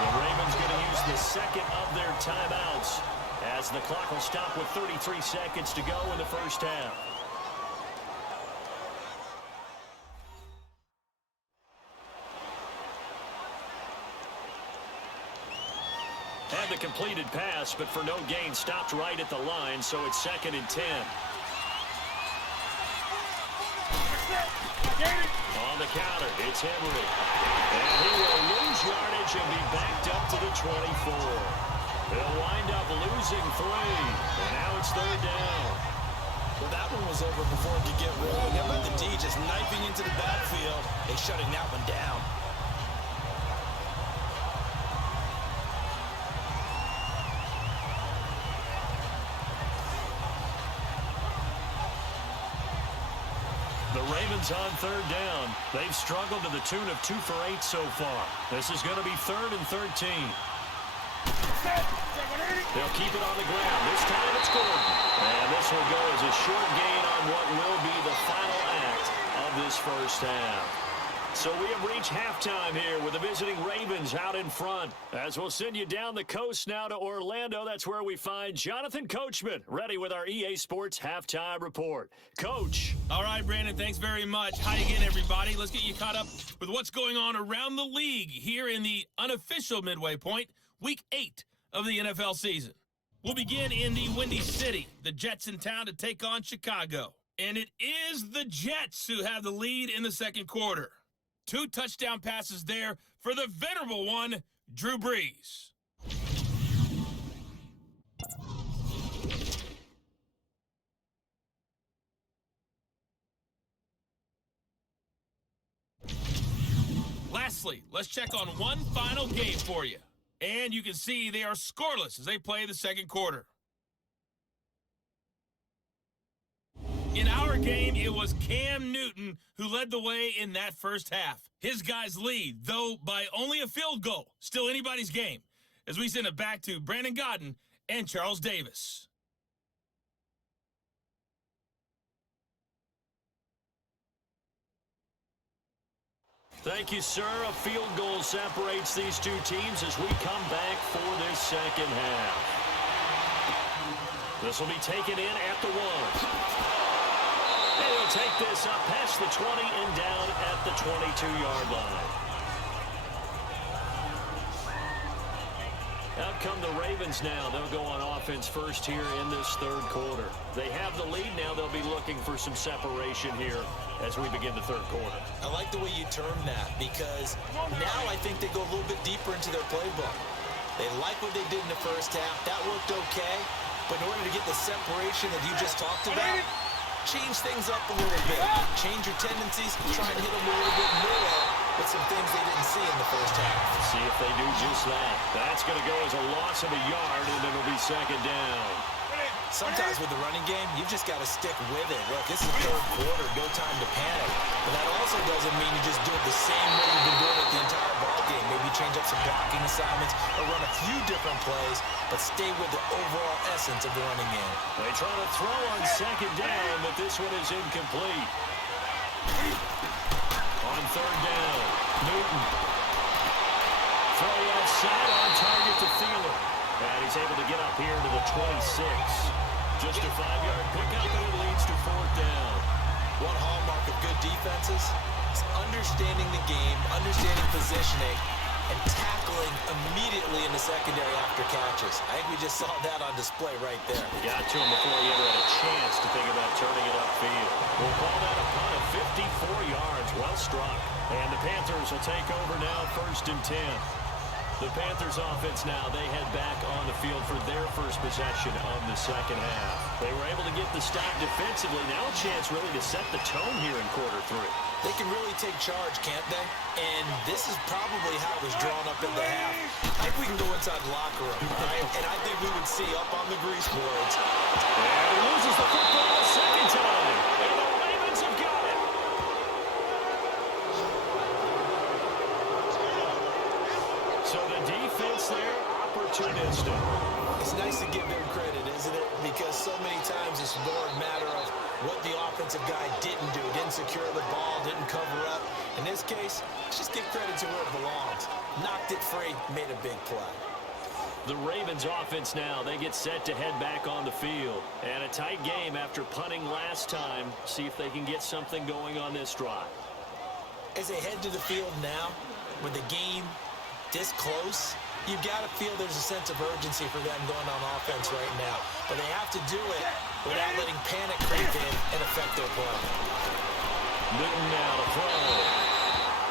The Ravens going to use the second of their timeouts as the clock will stop with 33 seconds to go in the first half. Had the completed pass, but for no gain, stopped right at the line, so it's 2nd and 10. On the counter, it's Henry. And he will lose yardage and be backed up to the 24. They'll wind up losing 3. And now it's 3rd down. Well, that one was over before it could get rolling. How about the D just knifing into the backfield and shutting that one down? The Ravens on 3rd down. They've struggled to the tune of 2 for 8 so far. This is going to be 3rd and 13. They'll keep it on the ground. This time it's Gordon. And this will go as a short gain on what will be the final act of this first half. So we have reached halftime here with the visiting Ravens out in front. As we'll send you down the coast now to Orlando, that's where we find Jonathan Coachman, ready with our EA Sports Halftime Report. Coach. All right, Brandon, thanks very much. Hi again, everybody. Let's get you caught up with what's going on around the league here in the unofficial midway point, Week 8 of the NFL season. We'll begin in the Windy City, the Jets in town to take on Chicago. And it is the Jets who have the lead in the second quarter. 2 touchdown passes there for the venerable one, Drew Brees. Lastly, let's check on one final game for you. And you can see they are scoreless as they play the second quarter. In our game, it was Cam Newton who led the way in that first half. His guys lead, though by only a field goal. Still anybody's game, as we send it back to Brandon Godden and Charles Davis. Thank you, sir. A field goal separates these two teams as we come back for this second half. This will be taken in at the 1. He'll take this up past the 20 and down at the 22-yard line. Out come the Ravens now. They'll go on offense first here in this third quarter. They have the lead now. They'll be looking for some separation here as we begin the third quarter. I like the way you term that because now I think they go a little bit deeper into their playbook. They like what they did in the first half. That worked okay. But in order to get the separation that you just talked about, change things up a little bit. Change your tendencies. Try and hit them a little bit more with some things they didn't see in the first half. See if they do just that. That's going to go as a loss of a yard, and it'll be second down. Sometimes with the running game, you've just got to stick with it. Look, this is third quarter, no time to panic. But that also doesn't mean you just do it the same way you've been doing it the entire ballgame. Maybe change up some blocking assignments or run a few different plays, but stay with the overall essence of the running game. They try to throw on second down, but this one is incomplete. On third down, Newton. Throw outside on target to Thielen. And he's able to get up here to the 26. Just a 5-yard pickup, and it leads to fourth down. One hallmark of good defenses is understanding the game, understanding positioning, and tackling immediately in the secondary after catches. I think we just saw that on display right there. Got to him before he ever had a chance to think about turning it upfield. We'll call that a punt of 54 yards. Well struck. And the Panthers will take over now, 1st and 10. The Panthers offense now, they head back on the field for their first possession of the second half. They were able to get the stop defensively. Now a chance really to set the tone here in quarter 3. They can really take charge, can't they? And this is probably how it was drawn up in the half. I think we can go inside the locker room, right? And I think we would see up on the grease boards. And he loses the football a second time. And the Ravens have got it. So the defense there, opportunistic. It's nice to give them credit, isn't it? Because so many times it's more a matter of what the offensive guy didn't do. Didn't secure the ball, didn't cover up. In this case, let's just give credit to where it belongs. Knocked it free, made a big play. The Ravens offense now, they get set to head back on the field. And a tight game after punting last time. See if they can get something going on this drive. As they head to the field now, with the game this close, you've got to feel there's a sense of urgency for them going on offense right now. But they have to do it without letting panic creep in and affect their play. Newton now to throw.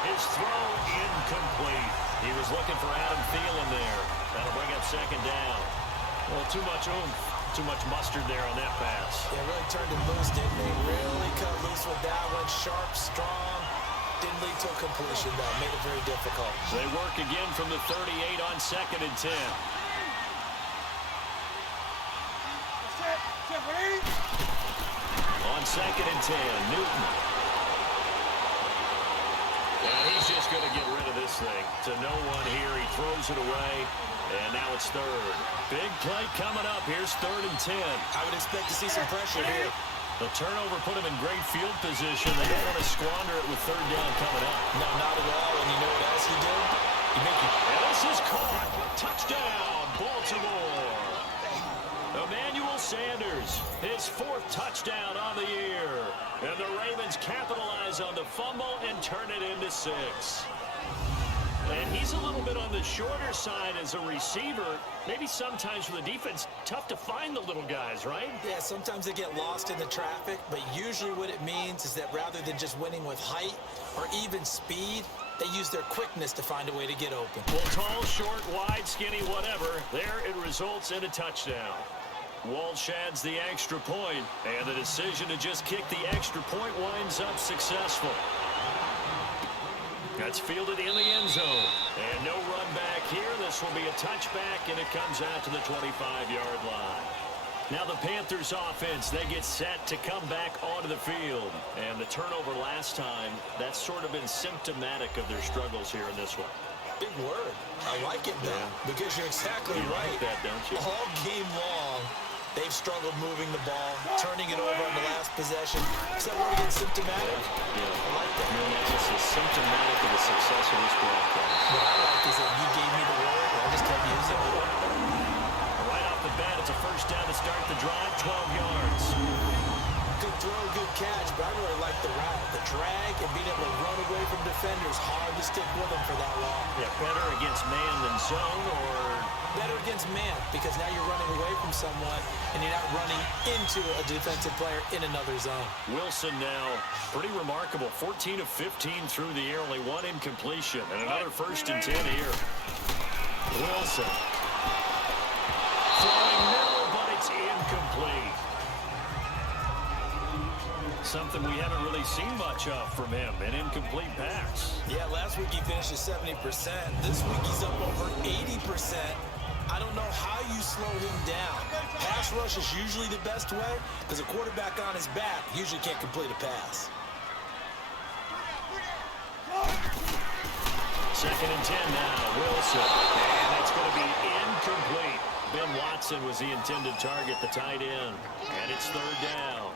His throw incomplete. He was looking for Adam Thielen there. That'll bring up second down. Well, too much oomph, too much mustard there on that pass. They really turned it loose, didn't they? Really cut loose with that one. Sharp, strong. Didn't lead to a completion, though. Made it very difficult. They work again from the 38 on 2nd and 10. On 2nd and 10, Newton. And he's just going to get rid of this thing. To no one here. He throws it away. And now it's 3rd. Big play coming up. Here's 3rd and 10. I would expect to see some pressure here. The turnover put him in great field position. They don't want to squander it with 3rd down coming up. No, not at all. And you know what else he did? He made it. And this is caught. Touchdown, Baltimore. Emmanuel Sanders, his 4th touchdown on the year. And the Ravens capitalize on the fumble and turn it into 6. And he's a little bit on the shorter side as a receiver. Maybe sometimes for the defense, tough to find the little guys, right? Yeah, sometimes they get lost in the traffic, but usually what it means is that rather than just winning with height or even speed, they use their quickness to find a way to get open. Well, tall, short, wide, skinny, whatever, there it results in a touchdown. Walsh adds the extra point, and the decision to just kick the extra point winds up successful. That's fielded in the end zone. And no run back here. This will be a touchback, and it comes out to the 25-yard line. Now the Panthers offense, they get set to come back onto the field. And the turnover last time, that's sort of been symptomatic of their struggles here in this one. Big word. I like it, though, because you're exactly you right. Like that, don't you? All game long, they've struggled moving the ball, turning it over on the last possession. Is that word again, symptomatic? Yeah. I like that. Your analysis is symptomatic of the success of this broadcast. What I like is that you gave me the word, and I just kept using it. Right off the bat, it's a 1st down to start the drive, 12 yards. Good throw, good catch, but I really like the route. The drag and being able to run away from defenders, hard to stick with them for that long. Yeah, better against man than zone, or better against man, because now you're running away from someone and you're not running into a defensive player in another zone. Wilson now, pretty remarkable. 14 of 15 through the air, only 1 incompletion. And another 1st and 10 here. Wilson. Throwing middle, but it's incomplete. Something we haven't really seen much of from him, an incomplete pass. Yeah, last week he finished at 70%. This week he's up over 80%. I don't know how you slow him down. Pass rush is usually the best way because a quarterback on his back usually can't complete a pass. 2nd and 10 now, Wilson. And that's going to be incomplete. Ben Watson was the intended target, the tight end. And it's 3rd down.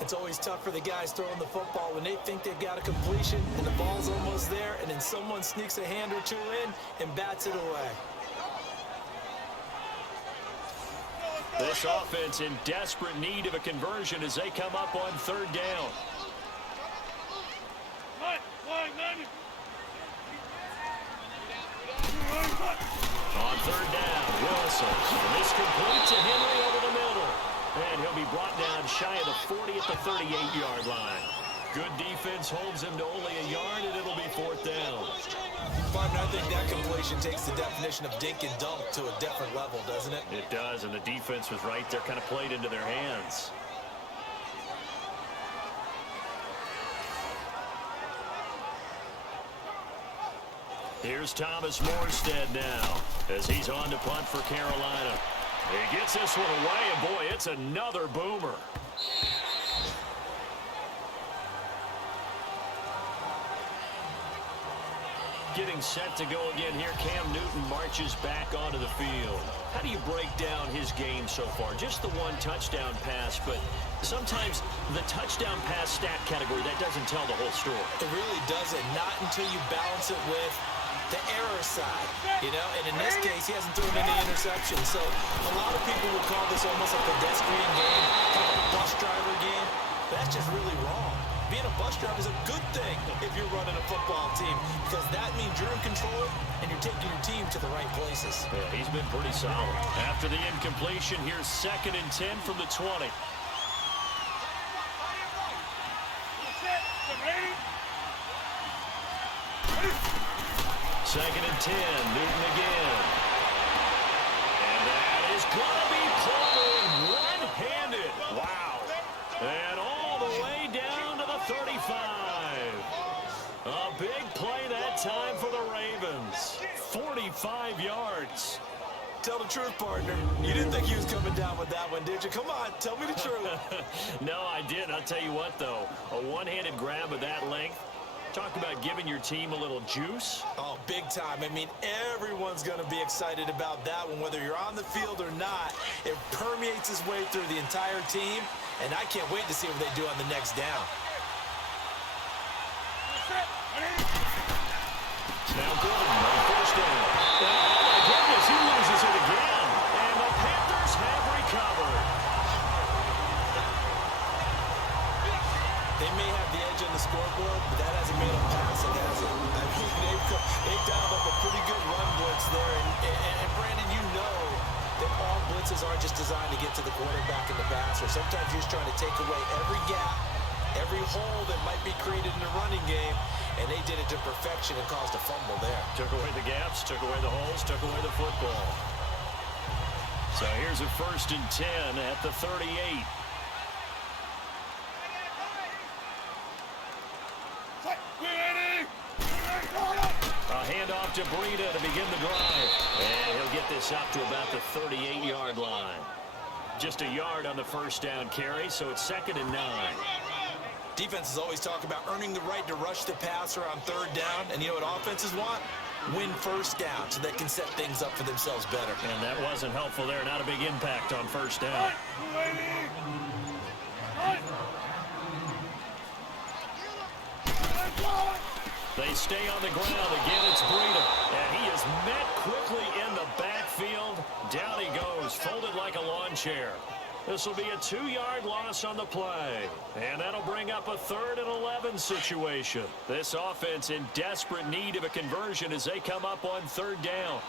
It's always tough for the guys throwing the football when they think they've got a completion and the ball's almost there, and then someone sneaks a hand or two in and bats it away. This offense in desperate need of a conversion as they come up on 3rd down. On 3rd down, Wilson. This complete to Henry over the middle. And he'll be brought down shy of the 40 at the 38-yard line. Good defense holds him to only a yard, and it'll be 4th down. Partner, I think that completion takes the definition of dink and dunk to a different level, doesn't it? It does, and the defense was right there, kind of played into their hands. Here's Thomas Morstead now as he's on to punt for Carolina. He gets this one away, and boy, it's another boomer. Getting set to go again here. Cam Newton marches back onto the field. How do you break down his game so far? Just the one touchdown pass, but sometimes the touchdown pass stat category, that doesn't tell the whole story. It really doesn't. Not until you balance it with the error side, you know, and in this case, he hasn't thrown any interceptions. So a lot of people would call this almost a pedestrian game, kind of a bus driver game. But that's just really wrong. Being a bus driver is a good thing if you're running a football team, because that means you're in control and you're taking your team to the right places. Yeah, he's been pretty solid. After the incompletion, here's 2nd and 10 from the 20. Second and 10, Newton again. And that is going to be caught one-handed. Wow. And all the way down to the 35. A big play that time for the Ravens. 45 yards. Tell the truth, partner. You didn't think he was coming down with that one, did you? Come on, tell me the truth. No, I didn't. I'll tell you what, though. A one-handed grab of that length. Talk about giving your team a little juice. Oh, big time. I mean, everyone's going to be excited about that one, whether you're on the field or not. It permeates its way through the entire team, and I can't wait to see what they do on the next down. Now Gordon on 1st down. Oh, my goodness, he loses it again. And the Panthers have recovered. They may have the edge on the scoreboard, but that hasn't made them pass it, has it? I mean, they've dialed up a pretty good run blitz there. And Brandon, you know that all blitzes aren't just designed to get to the quarterback in the passer. Sometimes you're just trying to take away every gap, every hole that might be created in the running game, and they did it to perfection and caused a fumble there. Took away the gaps, took away the holes, took away the football. So here's a 1st and 10 at the 38. A handoff to Breida to begin the drive. And he'll get this up to about the 38-yard line. Just a yard on the 1st down carry, so it's 2nd and 9. Defenses always talk about earning the right to rush the passer on 3rd down. And you know what offenses want? Win 1st down so they can set things up for themselves better. And that wasn't helpful there. Not a big impact on 1st down. They stay on the ground. Again, it's Breida. And he is met quickly in the backfield. Down he goes, folded like a lawn chair. This will be a 2-yard loss on the play. And that'll bring up a 3rd and 11 situation. This offense in desperate need of a conversion as they come up on 3rd down.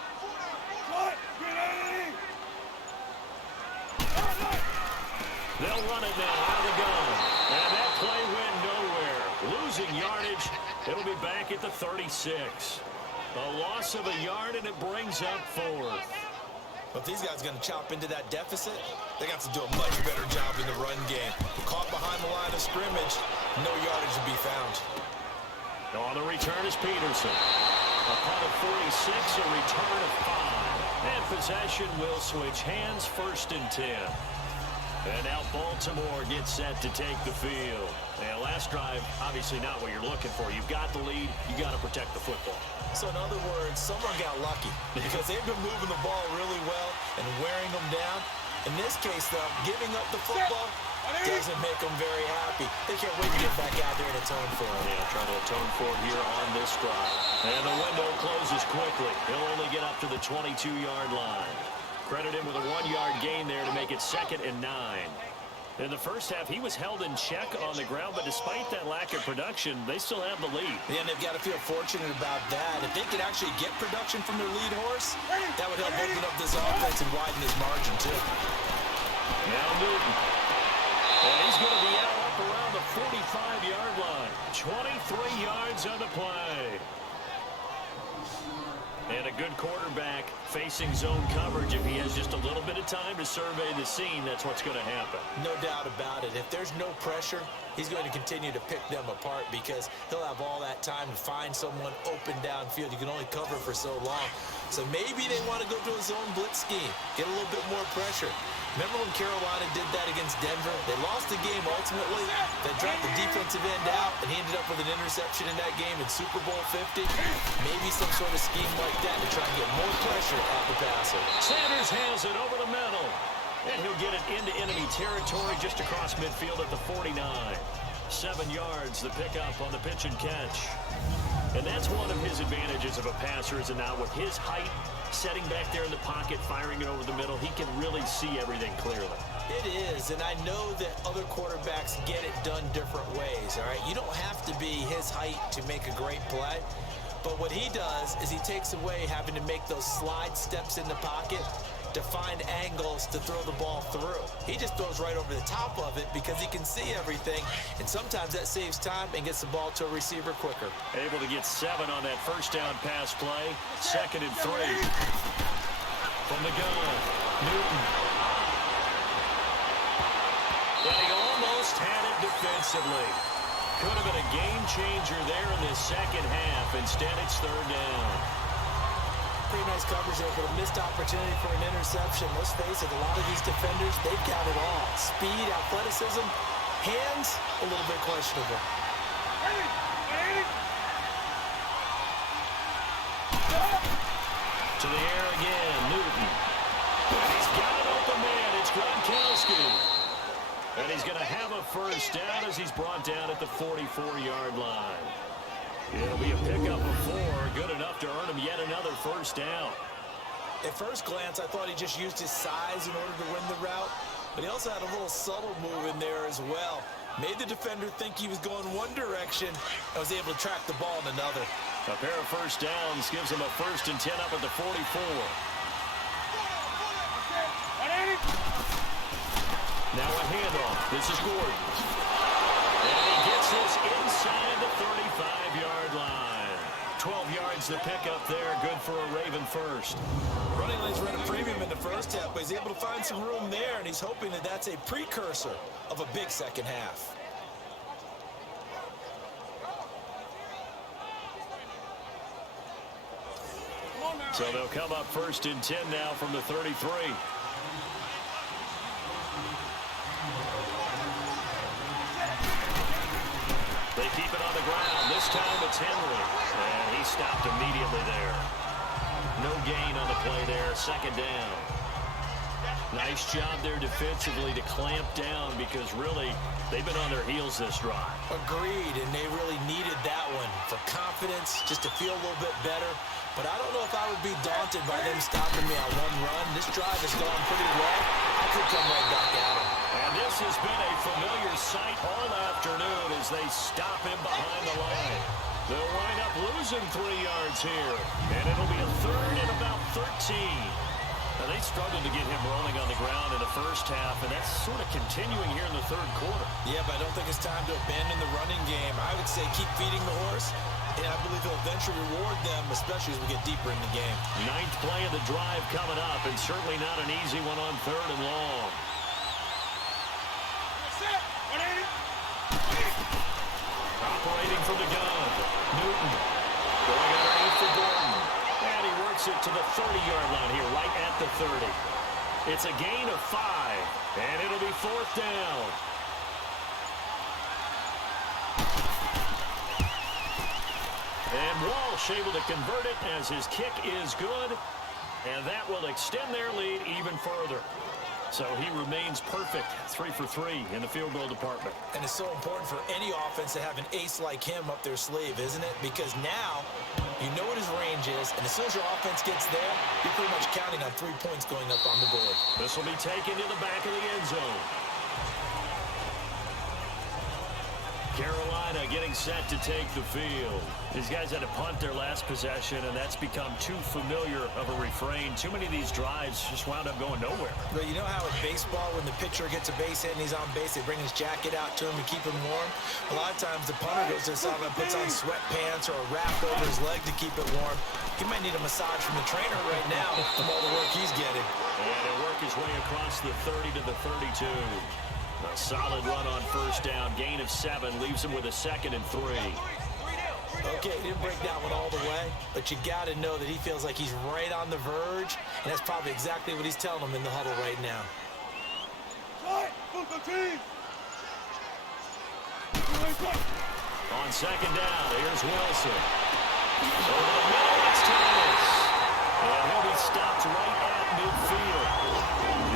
They'll run it now out of the gun. And that play went nowhere. Losing yardage. It'll be back at the 36. A loss of a yard, and it brings up 4th. But if these guys are going to chop into that deficit, they got to do a much better job in the run game. Caught behind the line of scrimmage, no yardage to be found. On the return is Peterson. A punt of 46, a return of 5. And possession will switch hands, 1st and 10. And now Baltimore gets set to take the field. And last drive, obviously not what you're looking for. You've got the lead. You got to protect the football. So in other words, someone got lucky because they've been moving the ball really well and wearing them down. In this case, though, giving up the football doesn't make them very happy. They can't wait to get back out there and atone for it. Yeah, trying to atone for it here on this drive. And the window closes quickly. He'll only get up to the 22-yard line. Credit him with a 1-yard gain there to make it 2nd and 9. In the first half, he was held in check on the ground, but despite that lack of production, they still have the lead. Yeah, and they've got to feel fortunate about that. If they could actually get production from their lead horse, that would help open up this offense and widen his margin, too. Now Newton. And he's going to be out up around the 45-yard line. 23 yards on the play. And a good quarterback facing zone coverage. If he has just a little bit of time to survey the scene, that's what's going to happen. No doubt about it. If there's no pressure, he's going to continue to pick them apart because he'll have all that time to find someone open downfield. You can only cover for so long. So maybe they want to go to a zone blitz scheme, get a little bit more pressure. Remember when Carolina did that against Denver? They lost the game ultimately. They dropped the defensive end out, and he ended up with an interception in that game in Super Bowl 50. Maybe some sort of scheme like that to try and get more pressure at the passer. Sanders has it over the middle. And he'll get it into enemy territory just across midfield at the 49. 7 yards, the pickup on the pitch and catch. And that's one of his advantages of a passer, is now with his height, setting back there in the pocket, firing it over the middle, he can really see everything clearly. It is, and I know that other quarterbacks get it done different ways, all right? You don't have to be his height to make a great play, but what he does is he takes away having to make those slide steps in the pocket to find angles to throw the ball through. He just throws right over the top of it because he can see everything, and sometimes that saves time and gets the ball to a receiver quicker. Able to get 7 on that first down pass play. 2nd and 3. From the gun, Newton. And he almost had it defensively. Could have been a game changer there in this second half. Instead, it's 3rd down. Pretty nice coverage there, but a missed opportunity for an interception. Let's face it, a lot of these defenders, they've got it all. Speed, athleticism, hands, a little bit questionable. To the air again, Newton. And he's got an open man. It's Gronkowski. And he's going to have a first down as he's brought down at the 44-yard line. It'll be a pickup of 4, good enough to earn him yet another first down. At first glance, I thought he just used his size in order to win the route, but he also had a little subtle move in there as well. Made the defender think he was going one direction and was able to track the ball in another. A pair of first downs gives him a 1st and 10 up at the 44. Now a handoff. This is Gordon. And he gets this inside the 35-yard line. 12 yards to pick up there. Good for a Raven first. Running lanes run a premium in the first half, but he's able to find some room there, and he's hoping that that's a precursor of a big second half. So they'll come up 1st and 10 now from the 33. They keep it on the ground. This time it's Henry. And he stopped immediately there. No gain on the play there. 2nd down. Nice job there defensively to clamp down because really they've been on their heels this drive. Agreed, and they really needed that one for confidence, just to feel a little bit better. But I don't know if I would be daunted by them stopping me on one run. This drive has gone pretty well. I could come right back at him. And this has been a familiar sight all afternoon as they stop him behind the line. They'll wind up losing 3 yards here. And it'll be a 3rd and about 13. Now, they struggled to get him rolling on the ground in the first half, and that's sort of continuing here in the 3rd quarter. Yeah, but I don't think it's time to abandon the running game. I would say keep feeding the horse, and I believe he'll eventually reward them, especially as we get deeper in the game. 9th play of the drive coming up, and certainly not an easy one on 3rd and long. Operating from the gun, Newton going underneath for Gordon. And he works it to the 30-yard line here, right at the 30. It's a gain of 5, and it'll be 4th down. And Walsh able to convert it as his kick is good, and that will extend their lead even further. So he remains perfect, 3 for 3 in the field goal department. And it's so important for any offense to have an ace like him up their sleeve, isn't it? Because now you know what his range is, and as soon as your offense gets there, you're pretty much counting on 3 points going up on the board. This will be taken to the back of the end zone. Carolina getting set to take the field. These guys had to punt their last possession, and that's become too familiar of a refrain. Too many of these drives just wound up going nowhere. Well, you know how in baseball, when the pitcher gets a base hit and he's on base, they bring his jacket out to him to keep him warm? A lot of times the punter goes to the sideline and puts on sweatpants or a wrap over his leg to keep it warm. He might need a massage from the trainer right now from all the work he's getting. And he'll work his way across the 30 to the 32. A solid run on first down. Gain of 7 leaves him with a 2nd and 3. Okay, he didn't break that one all the way, but you got to know that he feels like he's right on the verge, and that's probably exactly what he's telling them in the huddle right now. On second down, here's Wilson. Over the middle, it's Thomas. And he'll be stopped right at midfield.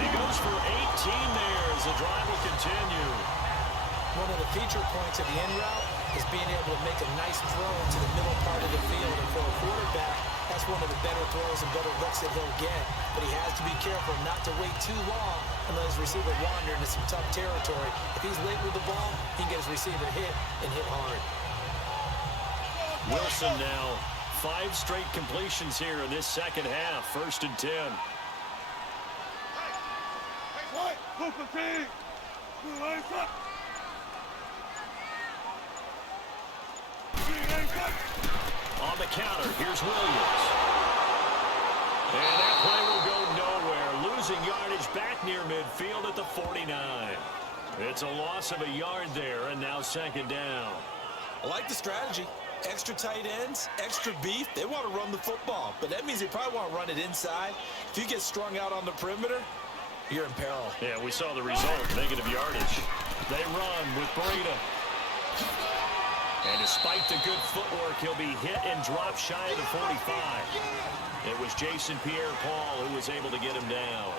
He goes for 18 there as the drive will continue. One of the feature points of the in route is being able to make a nice throw into the middle part of the field. And for a quarterback, that's one of the better throws and better looks that he'll get. But he has to be careful not to wait too long and let his receiver wander into some tough territory. If he's late with the ball, he can get his receiver hit and hit hard. Wilson now 5 straight completions here in this second half. 1st and 10. On the counter, here's Williams. And that play will go nowhere. Losing yardage back near midfield at the 49. It's a loss of a yard there, and now 2nd down. I like the strategy. Extra tight ends, extra beef. They want to run the football, but that means they probably want to run it inside. If you get strung out on the perimeter, you're in peril. Yeah, we saw the result, negative yardage. They run with Breida. And despite the good footwork, he'll be hit and dropped shy of the 45. It was Jason Pierre-Paul who was able to get him down.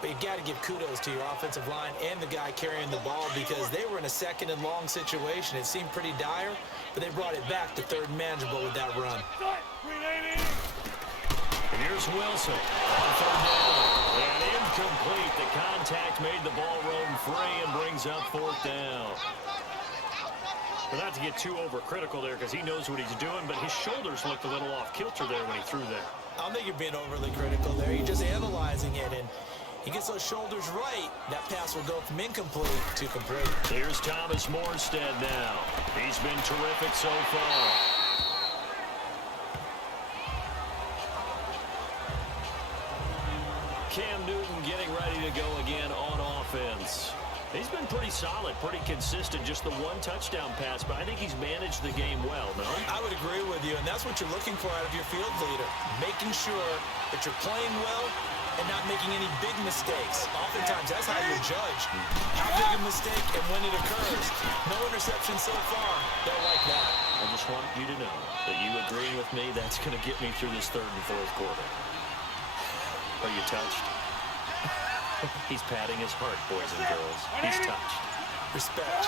But you got to give kudos to your offensive line and the guy carrying the ball because they were in a 2nd and long situation. It seemed pretty dire, but they brought it back to 3rd and manageable with that run. And here's Wilson on 3rd down. And incomplete. The contact made the ball roam free and brings up 4th down. But not to get too overcritical there because he knows what he's doing, but his shoulders looked a little off kilter there when he threw there. I don't think you're being overly critical there. You're just analyzing it, and he gets those shoulders right, that pass will go from incomplete to complete. Here's Thomas Morstead now. He's been terrific so far. Cam Newton getting ready to go again on offense. He's been pretty solid, pretty consistent, just the 1 touchdown pass, but I think he's managed the game well, no? I would agree with you, and that's what you're looking for out of your field leader, making sure that you're playing well and not making any big mistakes. Oftentimes, that's how you're judged. How big a mistake and when it occurs. No interception so far. Don't like that. I just want you to know that you agreeing with me, that's going to get me through this 3rd and 4th quarter. Are you touched? He's patting his heart, boys and girls. He's touched. Respect.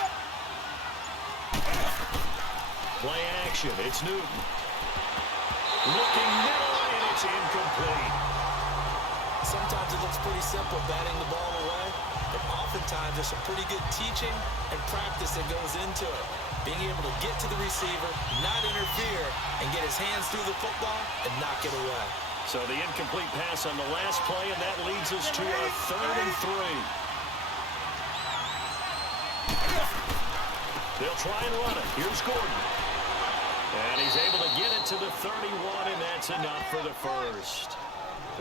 Play action. It's Newton. Looking middle, and it's incomplete. Sometimes it looks pretty simple, batting the ball away, but oftentimes there's some pretty good teaching and practice that goes into it. Being able to get to the receiver, not interfere, and get his hands through the football and knock it away. So the incomplete pass on the last play, and that leads us to a 3rd and 3. They'll try and run it. Here's Gordon. And he's able to get it to the 31, and that's enough for the first.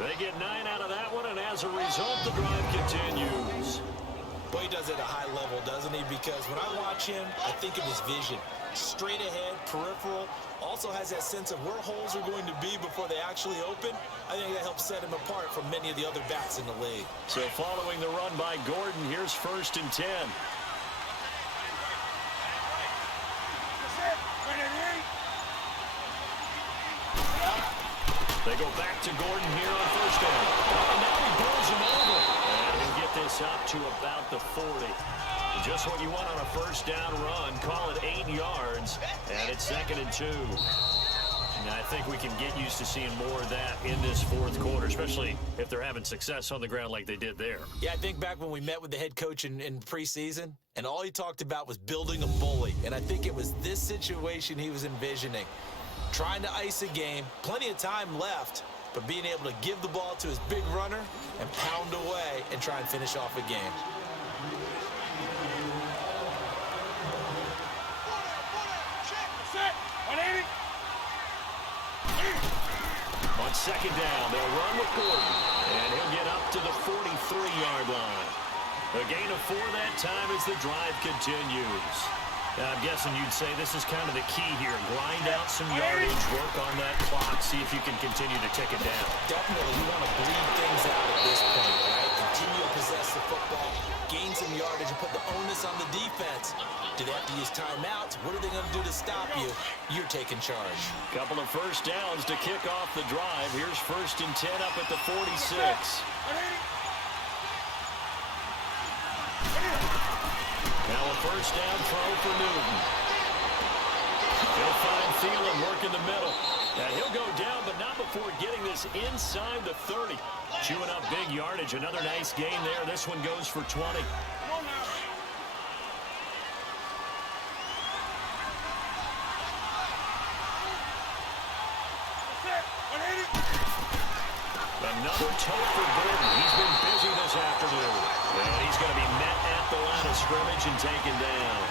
They get 9 out of that one, and as a result, the drive continues. Boy, he does it at a high level, doesn't he? Because when I watch him, I think of his vision. Straight ahead, peripheral, also has that sense of where holes are going to be before they actually open. I think that helps set him apart from many of the other backs in the league. So following the run by Gordon, here's 1st and 10. They go back to Gordon here on 1st down. And now he blows him over. And he'll get this up to about the 40. Just what you want on a 1st down run. Call it 8 yards. And it's 2nd and 2. And I think we can get used to seeing more of that in this fourth quarter, especially if they're having success on the ground like they did there. Yeah, I think back when we met with the head coach in preseason, and all he talked about was building a bully. And I think it was this situation he was envisioning. Trying to ice a game, plenty of time left, but being able to give the ball to his big runner and pound away and try and finish off a game. On second down, they'll run with Gordon, and he'll get up to the 43-yard line. A gain of 4 that time as the drive continues. Now, I'm guessing you'd say this is kind of the key here. Grind out some yardage, work on that clock, see if you can continue to tick it down. Definitely, you want to bleed things out at this point, right? Continue to possess the football, gain some yardage, and put the onus on the defense. Do they have to use timeouts? What are they going to do to stop you? You're taking charge. Couple of first downs to kick off the drive. Here's 1st and 10 up at the 46. Now a first down throw for Newton. He'll find Thielen working the middle. And he'll go down, but not before getting this inside the 30. Chewing up big yardage. Another nice gain there. This one goes for 20. Another toe for Gordon. He's been busy this afternoon. And he's going to be met at the line of scrimmage and taken down.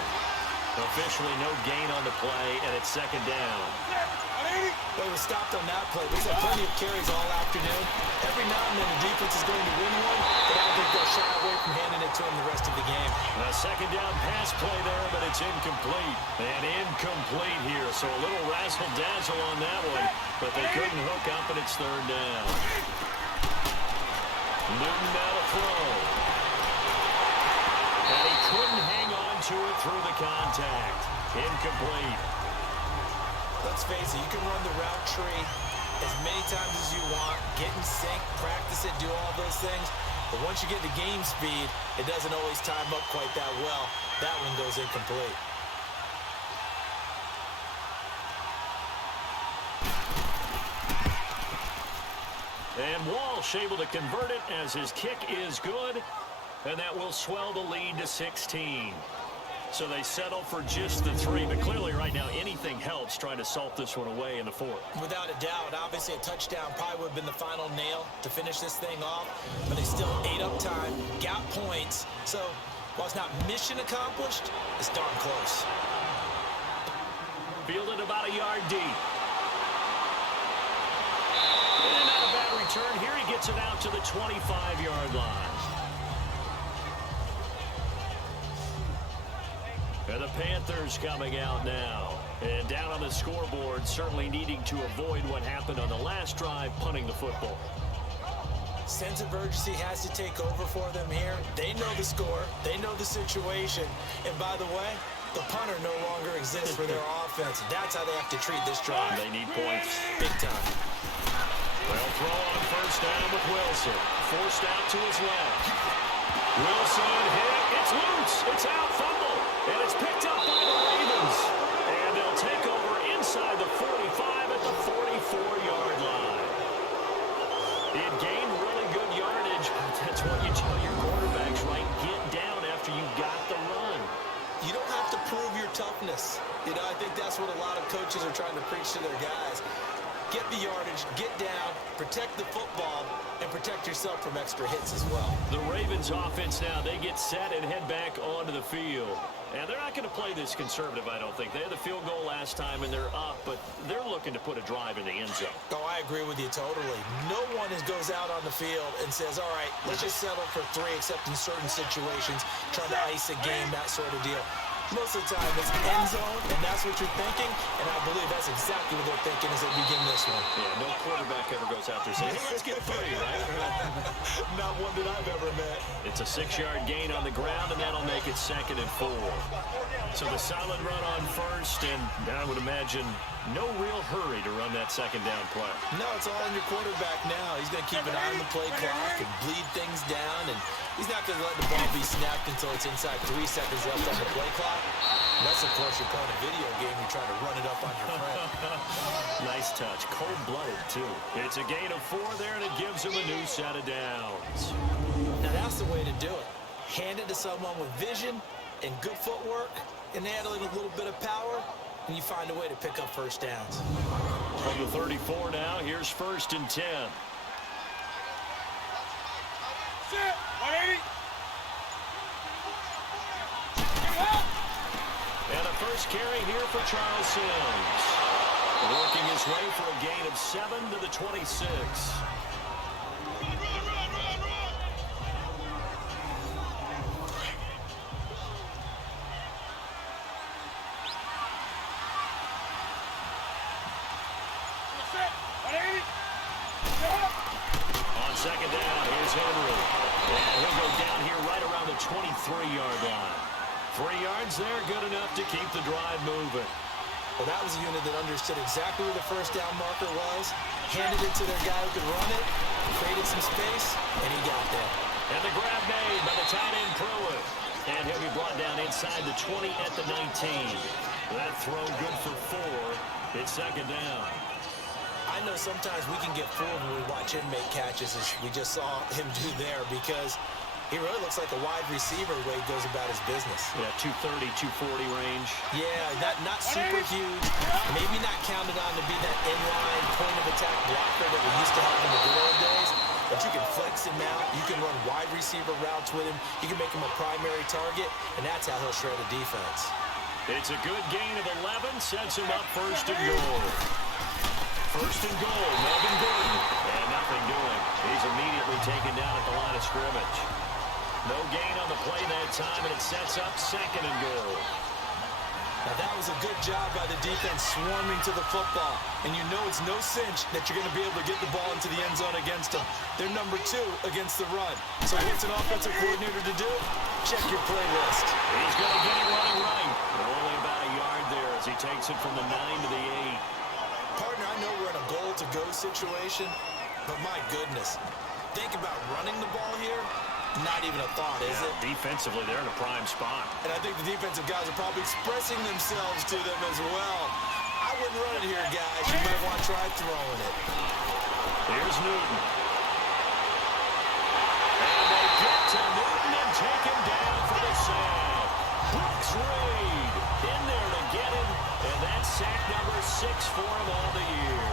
Officially no gain on the play, and it's second down. They were stopped on that play. They've had plenty of carries all afternoon. Every now and then the defense is going to win one, but I don't think they'll shy away from handing it to him the rest of the game. A second down pass play there, but it's incomplete. And incomplete here, so a little razzle-dazzle on that one, but they couldn't hook up, and it's third down. Newton now to throw. And he couldn't hang on to it through the contact. Incomplete. Let's face it, you can run the route tree as many times as you want, get in sync, practice it, do all those things. But once you get to game speed, it doesn't always time up quite that well. That one goes incomplete. And Walsh able to convert it as his kick is good. And that will swell the lead to 16. So they settle for just the 3. But clearly right now anything helps trying to salt this one away in the 4th. Without a doubt, obviously a touchdown probably would have been the final nail to finish this thing off. But they still ate up time, got points. So while it's not mission accomplished, it's darn close. Fielded about a yard deep. And not a bad return. Here he gets it out to the 25-yard line. And the Panthers coming out now. And down on the scoreboard, certainly needing to avoid what happened on the last drive, punting the football. Sense of urgency has to take over for them here. They know the score. They know the situation. And by the way, the punter no longer exists for their offense. That's how they have to treat this drive. They need points. Big time. Well, throw on first down with Wilson. Forced out to his left. Wilson hit. It's loose. It's out. Fumble. And it's picked up by the Ravens. And they'll take over inside the 45 at the 44-yard line. It gained really good yardage, but that's what you tell your quarterbacks, right? Get down after you got the run. You don't have to prove your toughness. You know, I think that's what a lot of coaches are trying to preach to their guys. Get the yardage, get down, protect the football, and protect yourself from extra hits as well. The Ravens offense now, they get set and head back onto the field. And they're not going to play this conservative, I don't think. They had the field goal last time, and they're up, but they're looking to put a drive in the end zone. Oh, I agree with you totally. No one goes out on the field and says, all right, let's just settle for 3, except in certain situations, trying to ice a game, that sort of deal. Most of the time, it's end zone, and that's what you're thinking, and I believe that's exactly what they're thinking as they begin this one. Yeah, no quarterback ever goes out there saying, hey, let's get 3, right? Not one that I've ever met. It's a 6-yard gain on the ground, and that'll make it 2nd and 4. So the solid run on first, and I would imagine no real hurry to run that 2nd down play. No, it's all on your quarterback now. He's going to keep an eye on the play clock and bleed things down, and he's not going to let the ball be snapped until it's inside 3 seconds left on the play clock. Unless, of course, you're playing a video game, you're trying to run it up on your friend. No Nice touch. Cold-blooded, too. It's a gain of 4 there, and it gives him a new set of downs. Now, that's the way to do it. Hand it to someone with vision and good footwork, and add a little bit of power, and you find a way to pick up first downs. From the 34 now, here's 1st and 10. And a first carry here for Charles Sims. Working his way for a gain of 7 to the 26. On second down, here's Henry. And he'll go down here right around the 23-yard line. 3 yards there, good enough to keep the drive moving. Well, that was a unit that understood exactly where the first down marker was, handed it to their guy who could run it, created some space, and he got there. And the grab made by the tight end Pruitt. And he'll be brought down inside the 20 at the 19. That throw good for 4. It's second down. I know sometimes we can get fooled when we watch him make catches, as we just saw him do there, because he really looks like a wide receiver the way he goes about his business. Yeah, 230, 240 range. Yeah, not super huge. Maybe not counted on to be that inline point-of-attack blocker that we used to have in the good old days. But you can flex him out. You can run wide receiver routes with him. You can make him a primary target, and that's how he'll shred a defense. It's a good gain of 11. Sets him up 1st and goal. 1st and goal, Melvin Gordon. And nothing doing. He's immediately taken down at the line of scrimmage. No gain on the play that time, and it sets up 2nd and goal. Now that was a good job by the defense swarming to the football. And you know it's no cinch that you're going to be able to get the ball into the end zone against them. They're number 2 against the run. So what's an offensive coordinator to do? Check your play list. He's going to get it running right. Only about a yard there as he takes it from the 9 to the 8. Partner, I know we're in a goal-to-go situation, but my goodness. Think about running the ball here. Not even a thought, is it? Defensively, they're in a prime spot. And I think the defensive guys are probably expressing themselves to them as well. I wouldn't run it here, guys. You might want to try throwing it. Here's Newton. And they get to Newton and take him down for the sack. Brooks Reed in there to get him. And that's sack number 6 for him all the year.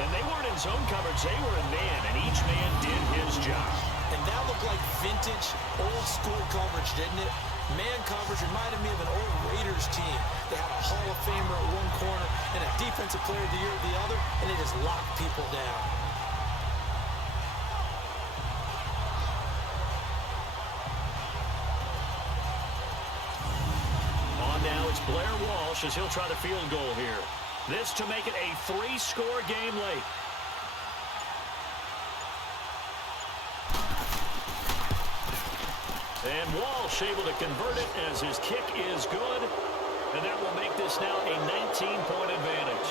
And they weren't in zone coverage. They were in man, and each man did his job. And that looked like vintage, old-school coverage, didn't it? Man coverage reminded me of an old Raiders team. They had a Hall of Famer at one corner and a Defensive Player of the Year at the other, and they just locked people down. On now, it's Blair Walsh as he'll try the field goal here. This to make it a 3-score game late. And Walsh able to convert it as his kick is good. And that will make this now a 19-point advantage.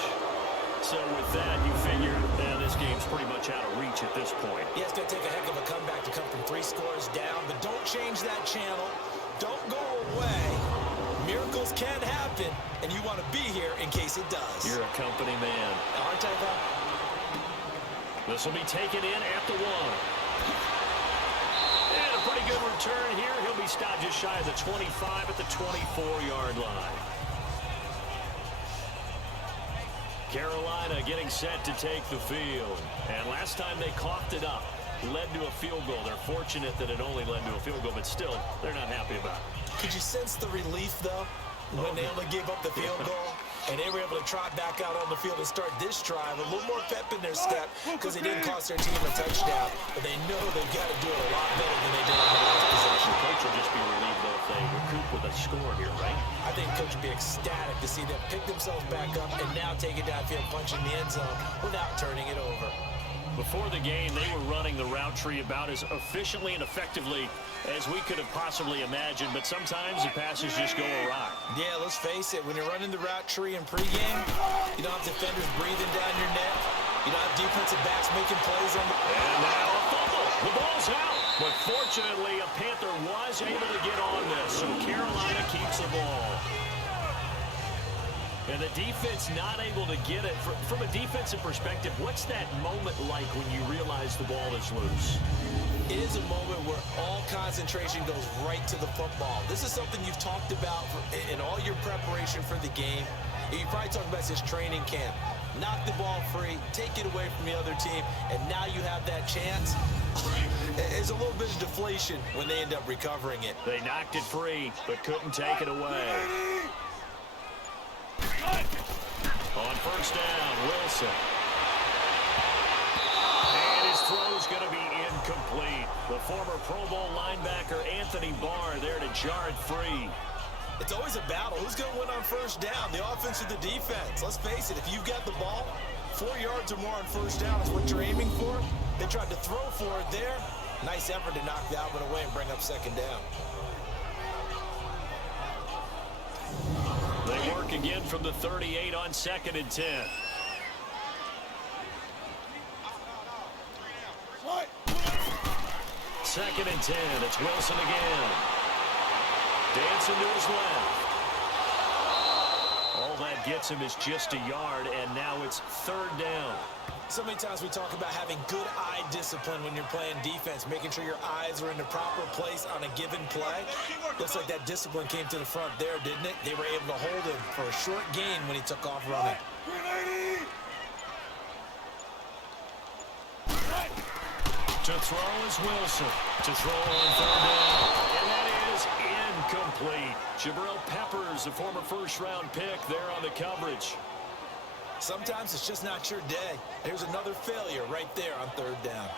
So with that, you figure this game's pretty much out of reach at this point. Yeah, it's going to take a heck of a comeback to come from 3 scores down. But don't change that channel. Don't go away. Miracles can happen, and you want to be here in case it does. You're a company man. Aren't I, though? This will be taken in at the 1. And a pretty good return here. He'll be stopped just shy of the 25 at the 24-yard line. Carolina getting set to take the field. And last time they coughed it up, led to a field goal. They're fortunate that it only led to a field goal, but still, they're not happy about it. Could you sense the relief, though, when they only gave up the field goal? And they were able to trot back out on the field and start this drive. A little more pep in their step because they didn't cost their team a touchdown. But they know they've got to do it a lot better than they did on the last possession. Coach will just be relieved, though, if they recoup with a score here, right? I think Coach would be ecstatic to see them pick themselves back up and now take it downfield, punching the end zone without turning it over. Before the game, they were running the route tree about as efficiently and effectively as we could have possibly imagined, but sometimes the passes just go awry. Yeah, let's face it, when you're running the route tree in pregame, you don't have defenders breathing down your neck. You don't have defensive backs making plays on the... And now a fumble. The ball's out. But fortunately, a Panther was able to get on this, so Carolina keeps the ball. And the defense not able to get it. From a defensive perspective, what's that moment like when you realize the ball is loose? It is a moment where all concentration goes right to the football. This is something you've talked about in all your preparation for the game. You probably talked about this training camp. Knock the ball free, take it away from the other team, and now you have that chance. There's a little bit of deflation when they end up recovering it. They knocked it free, but couldn't take it away. On first down, Wilson. And his throw's going to be incomplete. The former Pro Bowl linebacker Anthony Barr there to jar it free. It's always a battle. Who's going to win on first down, the offense or the defense? Let's face it, if you've got the ball, 4 yards or more on first down is what you're aiming for. They tried to throw for it there. Nice effort to knock that one away and bring up second down. They work again from the 38 on 2nd and 10. Second and 10. It's Wilson again. Dancing to his left. All that gets him is just a yard, and now it's 3rd down. So many times we talk about having good eye discipline when you're playing defense, making sure your eyes are in the proper place on a given play. Looks like that discipline came to the front there, didn't it? They were able to hold him for a short gain when he took off running. To throw is Wilson. To throw on 3rd down. And that is incomplete. Jabril Peppers, the former first-round pick, there on the coverage. Sometimes it's just not your day. There's another failure right there on 3rd down.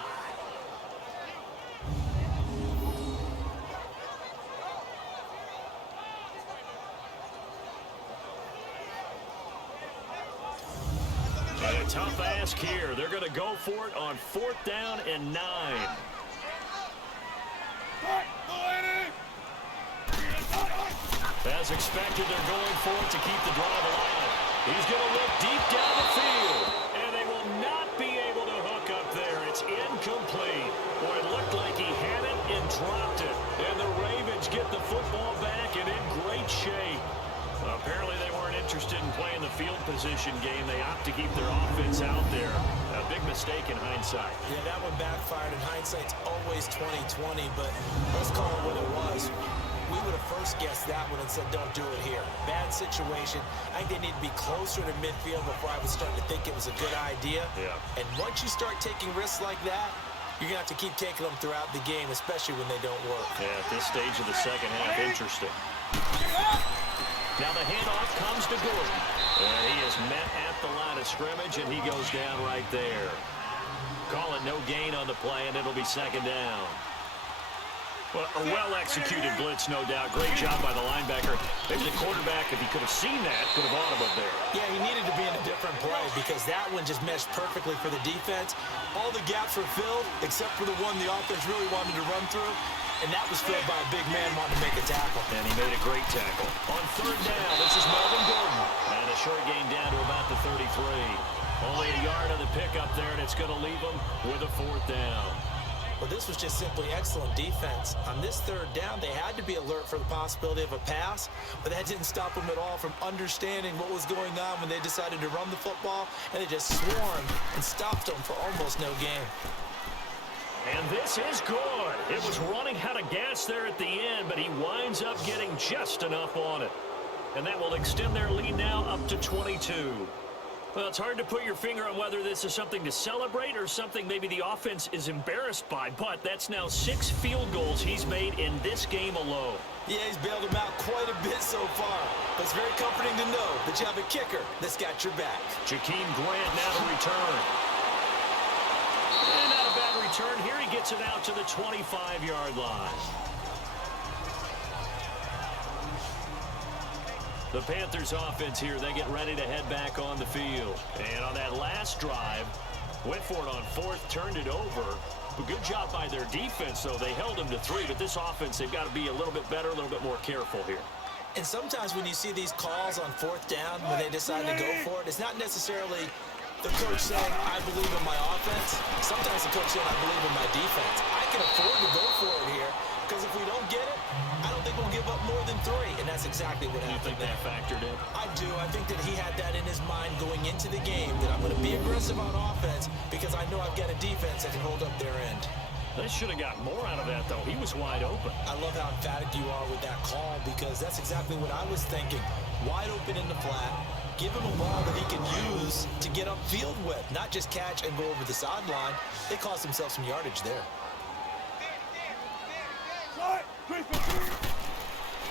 And a tough ask here. They're going to go for it on 4th down and 9. As expected, they're going for it to keep the drive alive. He's going to look deep down the field, and they will not be able to hook up there. It's incomplete. Boy, it looked like he had it and dropped it. And the Ravens get the football back and in great shape. Apparently they weren't interested in playing the field position game. They opt to keep their offense out there. A big mistake in hindsight. Yeah, that one backfired. In hindsight's always 20/20, but let's call it what it was. We would have first guessed that one and said, don't do it here. Bad situation. I think they need to be closer to midfield before I would start to think it was a good idea. Yeah. And once you start taking risks like that, you're going to have to keep taking them throughout the game, especially when they don't work. Yeah, at this stage of the second half, interesting. Now the handoff comes to Gordon. And he is met at the line of scrimmage, and he goes down right there. Call it no gain on the play, and it'll be 2nd down. Well, a well-executed blitz, no doubt. Great job by the linebacker. Maybe the quarterback, if he could have seen that, could have audibled there. Yeah, he needed to be in a different play because that one just meshed perfectly for the defense. All the gaps were filled except for the one the offense really wanted to run through, and that was filled by a big man wanting to make a tackle. And he made a great tackle. On 3rd down, this is Melvin Gordon. And a short gain down to about the 33. Only a yard on the pickup there, and it's going to leave him with a 4th down. Well, this was just simply excellent defense. On this 3rd down, they had to be alert for the possibility of a pass, but that didn't stop them at all from understanding what was going on when they decided to run the football, and they just swarmed and stopped them for almost no gain. And this is good. It was running out of gas there at the end, but he winds up getting just enough on it. And that will extend their lead now up to 22. Well, it's hard to put your finger on whether this is something to celebrate or something maybe the offense is embarrassed by, but that's now 6 field goals he's made in this game alone. Yeah, he's bailed them out quite a bit so far, but it's very comforting to know that you have a kicker that's got your back. Jakeem Grant now to return. And not a bad return. Here he gets it out to the 25-yard line. The Panthers offense here, they get ready to head back on the field. And on that last drive, went for it on 4th, turned it over. But good job by their defense, though. They held them to 3, but this offense, they've got to be a little bit better, a little bit more careful here. And sometimes when you see these calls on 4th down, when they decide to go for it, it's not necessarily the coach saying, I believe in my offense. Sometimes the coach saying, I believe in my defense. I can afford to go for it here, because if we don't get it, I don't think we'll give give up more than 3, and that's exactly what happened. You think that factored in? I do. I think that he had that in his mind going into the game, that I'm going to be aggressive on offense because I know I've got a defense that can hold up their end. They should have got more out of that, though. He was wide open. I love how emphatic you are with that call because that's exactly what I was thinking. Wide open in the flat. Give him a ball that he can use to get upfield with, not just catch and go over the sideline. They cost themselves some yardage there.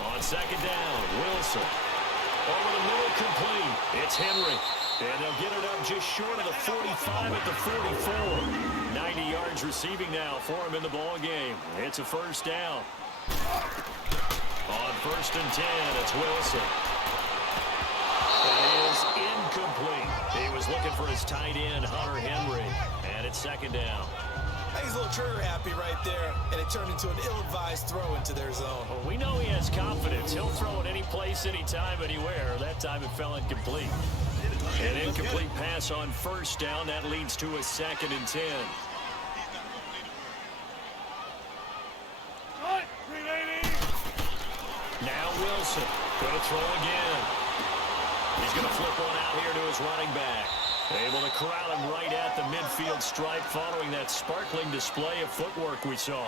On second down, Wilson. Over the middle, complete. It's Henry. And they'll get it up just short of the 45 at the 44. 90 yards receiving now for him in the ball game. It's a first down. On 1st and 10, it's Wilson. That is incomplete. He was looking for his tight end, Hunter Henry. And it's 2nd down. I think he's a little trigger happy right there, and it turned into an ill-advised throw into their zone. Well, we know he has confidence. He'll throw it any place, anytime, anywhere. That time it fell incomplete. An incomplete pass on 1st down. That leads to a 2nd and 10. Now Wilson going to throw again. He's going to flip one out here to his running back. Able to corral him right at the midfield stripe following that sparkling display of footwork we saw.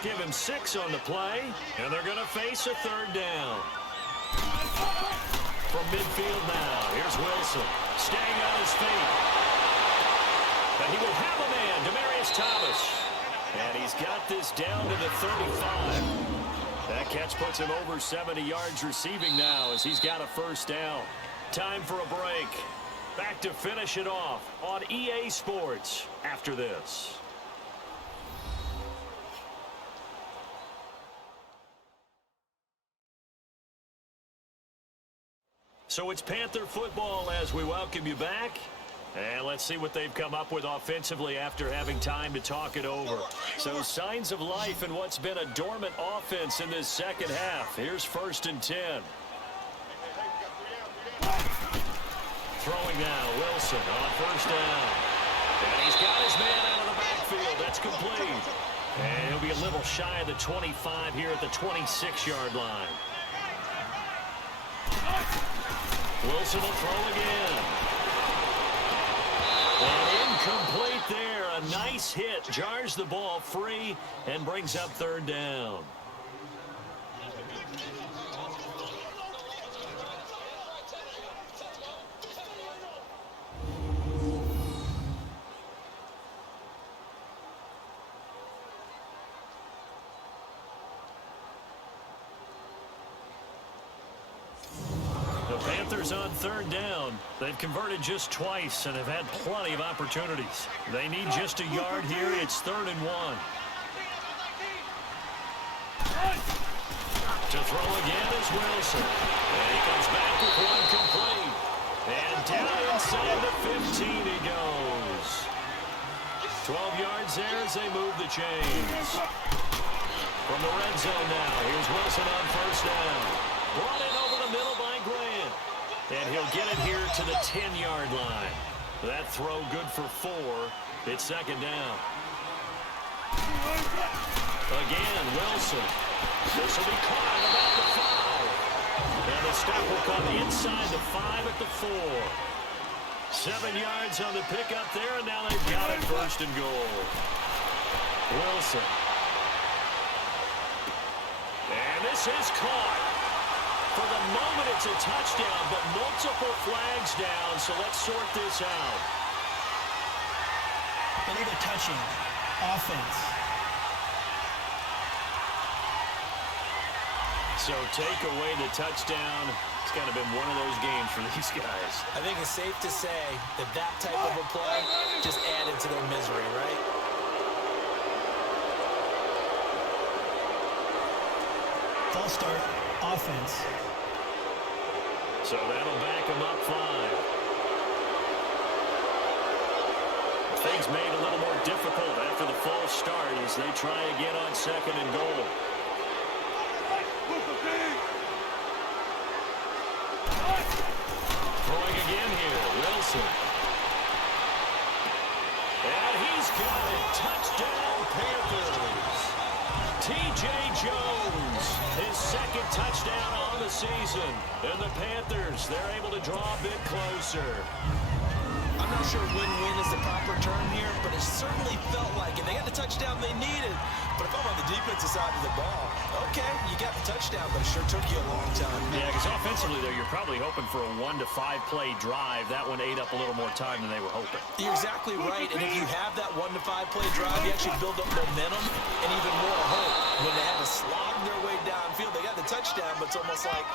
Give him 6 on the play, and they're going to face a 3rd down. From midfield now, here's Wilson, staying on his feet. And he will have a man, Demaryius Thomas. And he's got this down to the 35. That catch puts him over 70 yards receiving now as he's got a 1st down. Time for a break. Back to finish it off on EA Sports after this. So it's Panther football as we welcome you back. And let's see what they've come up with offensively after having time to talk it over. So signs of life in what's been a dormant offense in this 2nd half. Here's 1st and 10. Throwing now, Wilson on 1st down. And he's got his man out of the backfield. That's complete. And he'll be a little shy of the 25 here at the 26-yard line. Wilson will throw again. And incomplete there. A nice hit. Jars the ball free and brings up 3rd down. Panthers on 3rd down. They've converted just twice and have had plenty of opportunities. They need just a yard here. It's 3rd and 1. To throw again is Wilson. And he comes back with one complete. And down inside the 15 he goes. 12 yards there as they move the chains. From the red zone now, here's Wilson on 1st down. Brought in over the middle by Grant. And he'll get it here to the 10-yard line. That throw good for 4. It's 2nd down. Again, Wilson. This will be caught about the 5. And the stop will come inside the 5 at the 4. 7 yards on the pickup there, and now they've got it 1st and goal. Wilson. And this is caught. For the moment, it's a touchdown, but multiple flags down, so let's sort this out. Illegal touching. Offense. So take away the touchdown. It's kind of been one of those games for these guys. I think it's safe to say that that type of a play just added to their misery, right? False start. Offense. So that'll back them up 5. Things made a little more difficult after the false start as they try again on 2nd and goal. Throwing again here, Wilson. And he's got it. Touchdown, Panthers. T.J. Jones, his second touchdown on the season. And the Panthers, they're able to draw a bit closer. I'm not sure win-win is the proper term here, but it certainly felt like it. They got the touchdown they needed. But if I'm on the defensive side of the ball, okay, you got the touchdown, but it sure took you a long time. Yeah, because offensively, though, you're probably hoping for a 1 to 5 play drive. That one ate up a little more time than they were hoping. You're exactly right, and if you have that 1 to 5 play drive, you actually build up momentum and even more hope. When they had to slog their way downfield, they got the touchdown, but it's almost like,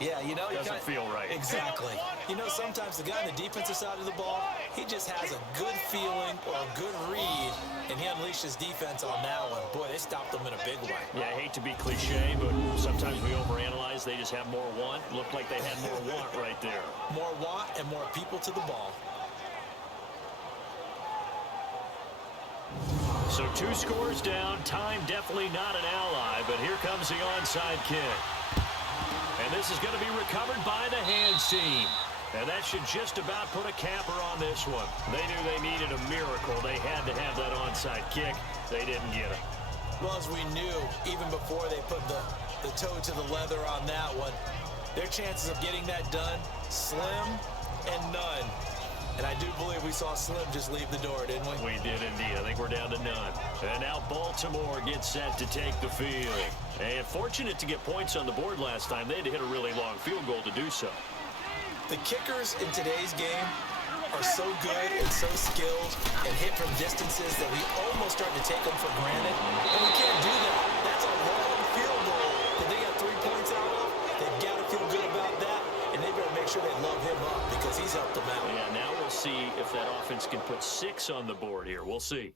yeah, you know, doesn't feel right. Exactly. You know, sometimes the guy on the defensive side of the ball, he just has a good feeling or a good read, and he unleashed his defense on that one. Boy, they stopped them in a big way. Yeah, I hate to be cliche, but sometimes we overanalyze. They just have more want. Looked like they had more want right there. More want and more people to the ball. So 2 scores down. Time definitely not an ally, but here comes the onside kick. And this is going to be recovered by the hands team. And that should just about put a capper on this one. They knew they needed a miracle. They had to have that onside kick. They didn't get it. Well, as we knew, even before they put the toe to the leather on that one, their chances of getting that done, slim and none. And I do believe we saw Slim just leave the door, didn't we? We did indeed. I think we're down to none. And now Baltimore gets set to take the field. And fortunate to get points on the board last time. They had to hit a really long field goal to do so. The kickers in today's game are so good and so skilled and hit from distances that we almost start to take them for granted. And we can't do that. That's a long field goal that they got 3 points out of. They've got to feel good about that. And they better make sure they love him up because he's helped them out. Yeah, now we'll see if that offense can put 6 on the board here. We'll see.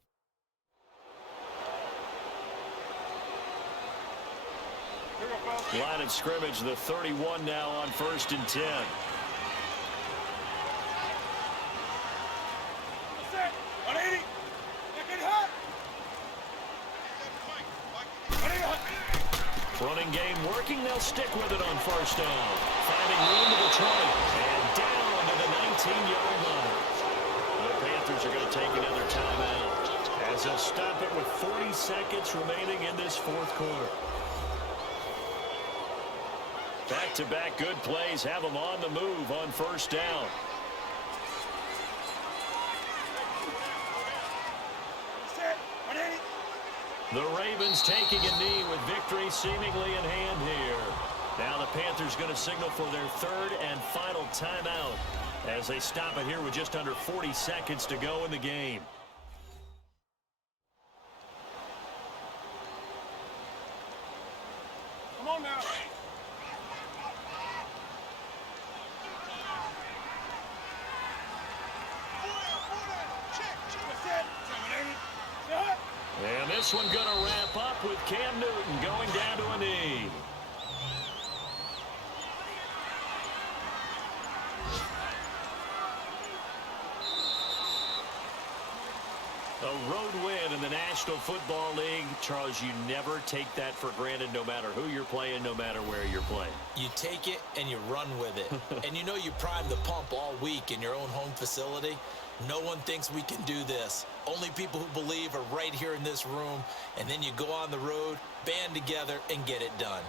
Line of scrimmage, the 31 now on 1st and 10. Running game working. They'll stick with it on 1st down. Finding room to the 20. And down to the 19-yard line. The Panthers are going to take another timeout as they'll stop it with 40 seconds remaining in this 4th quarter. Back-to-back good plays have them on the move on 1st down. The Ravens taking a knee with victory seemingly in hand here. Now the Panthers going to signal for their 3rd and final timeout as they stop it here with just under 40 seconds to go in the game. Come on now. And this one going to wrap up with Cam Newton going down to a knee. A road win in the National Football League. Charles, you never take that for granted no matter who you're playing, no matter where you're playing. You take it and you run with it. And you know you prime the pump all week in your own home facility. No one thinks we can do this. Only people who believe are right here in this room. And then you go on the road, band together, and get it done.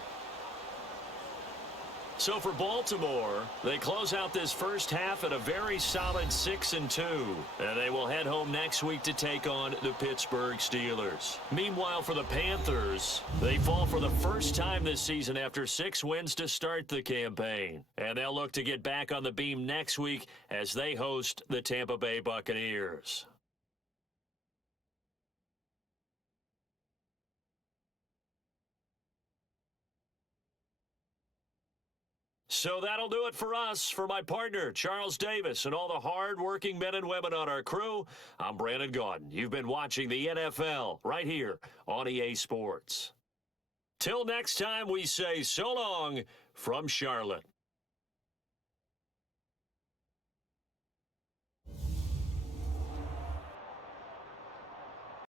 So for Baltimore, they close out this first half at a very solid 6-2. And they will head home next week to take on the Pittsburgh Steelers. Meanwhile, for the Panthers, they fall for the first time this season after 6 wins to start the campaign. And they'll look to get back on the beam next week as they host the Tampa Bay Buccaneers. So that'll do it for us. For my partner, Charles Davis, and all the hard-working men and women on our crew, I'm Brandon Gaudin. You've been watching the NFL right here on EA Sports. Till next time, we say so long from Charlotte.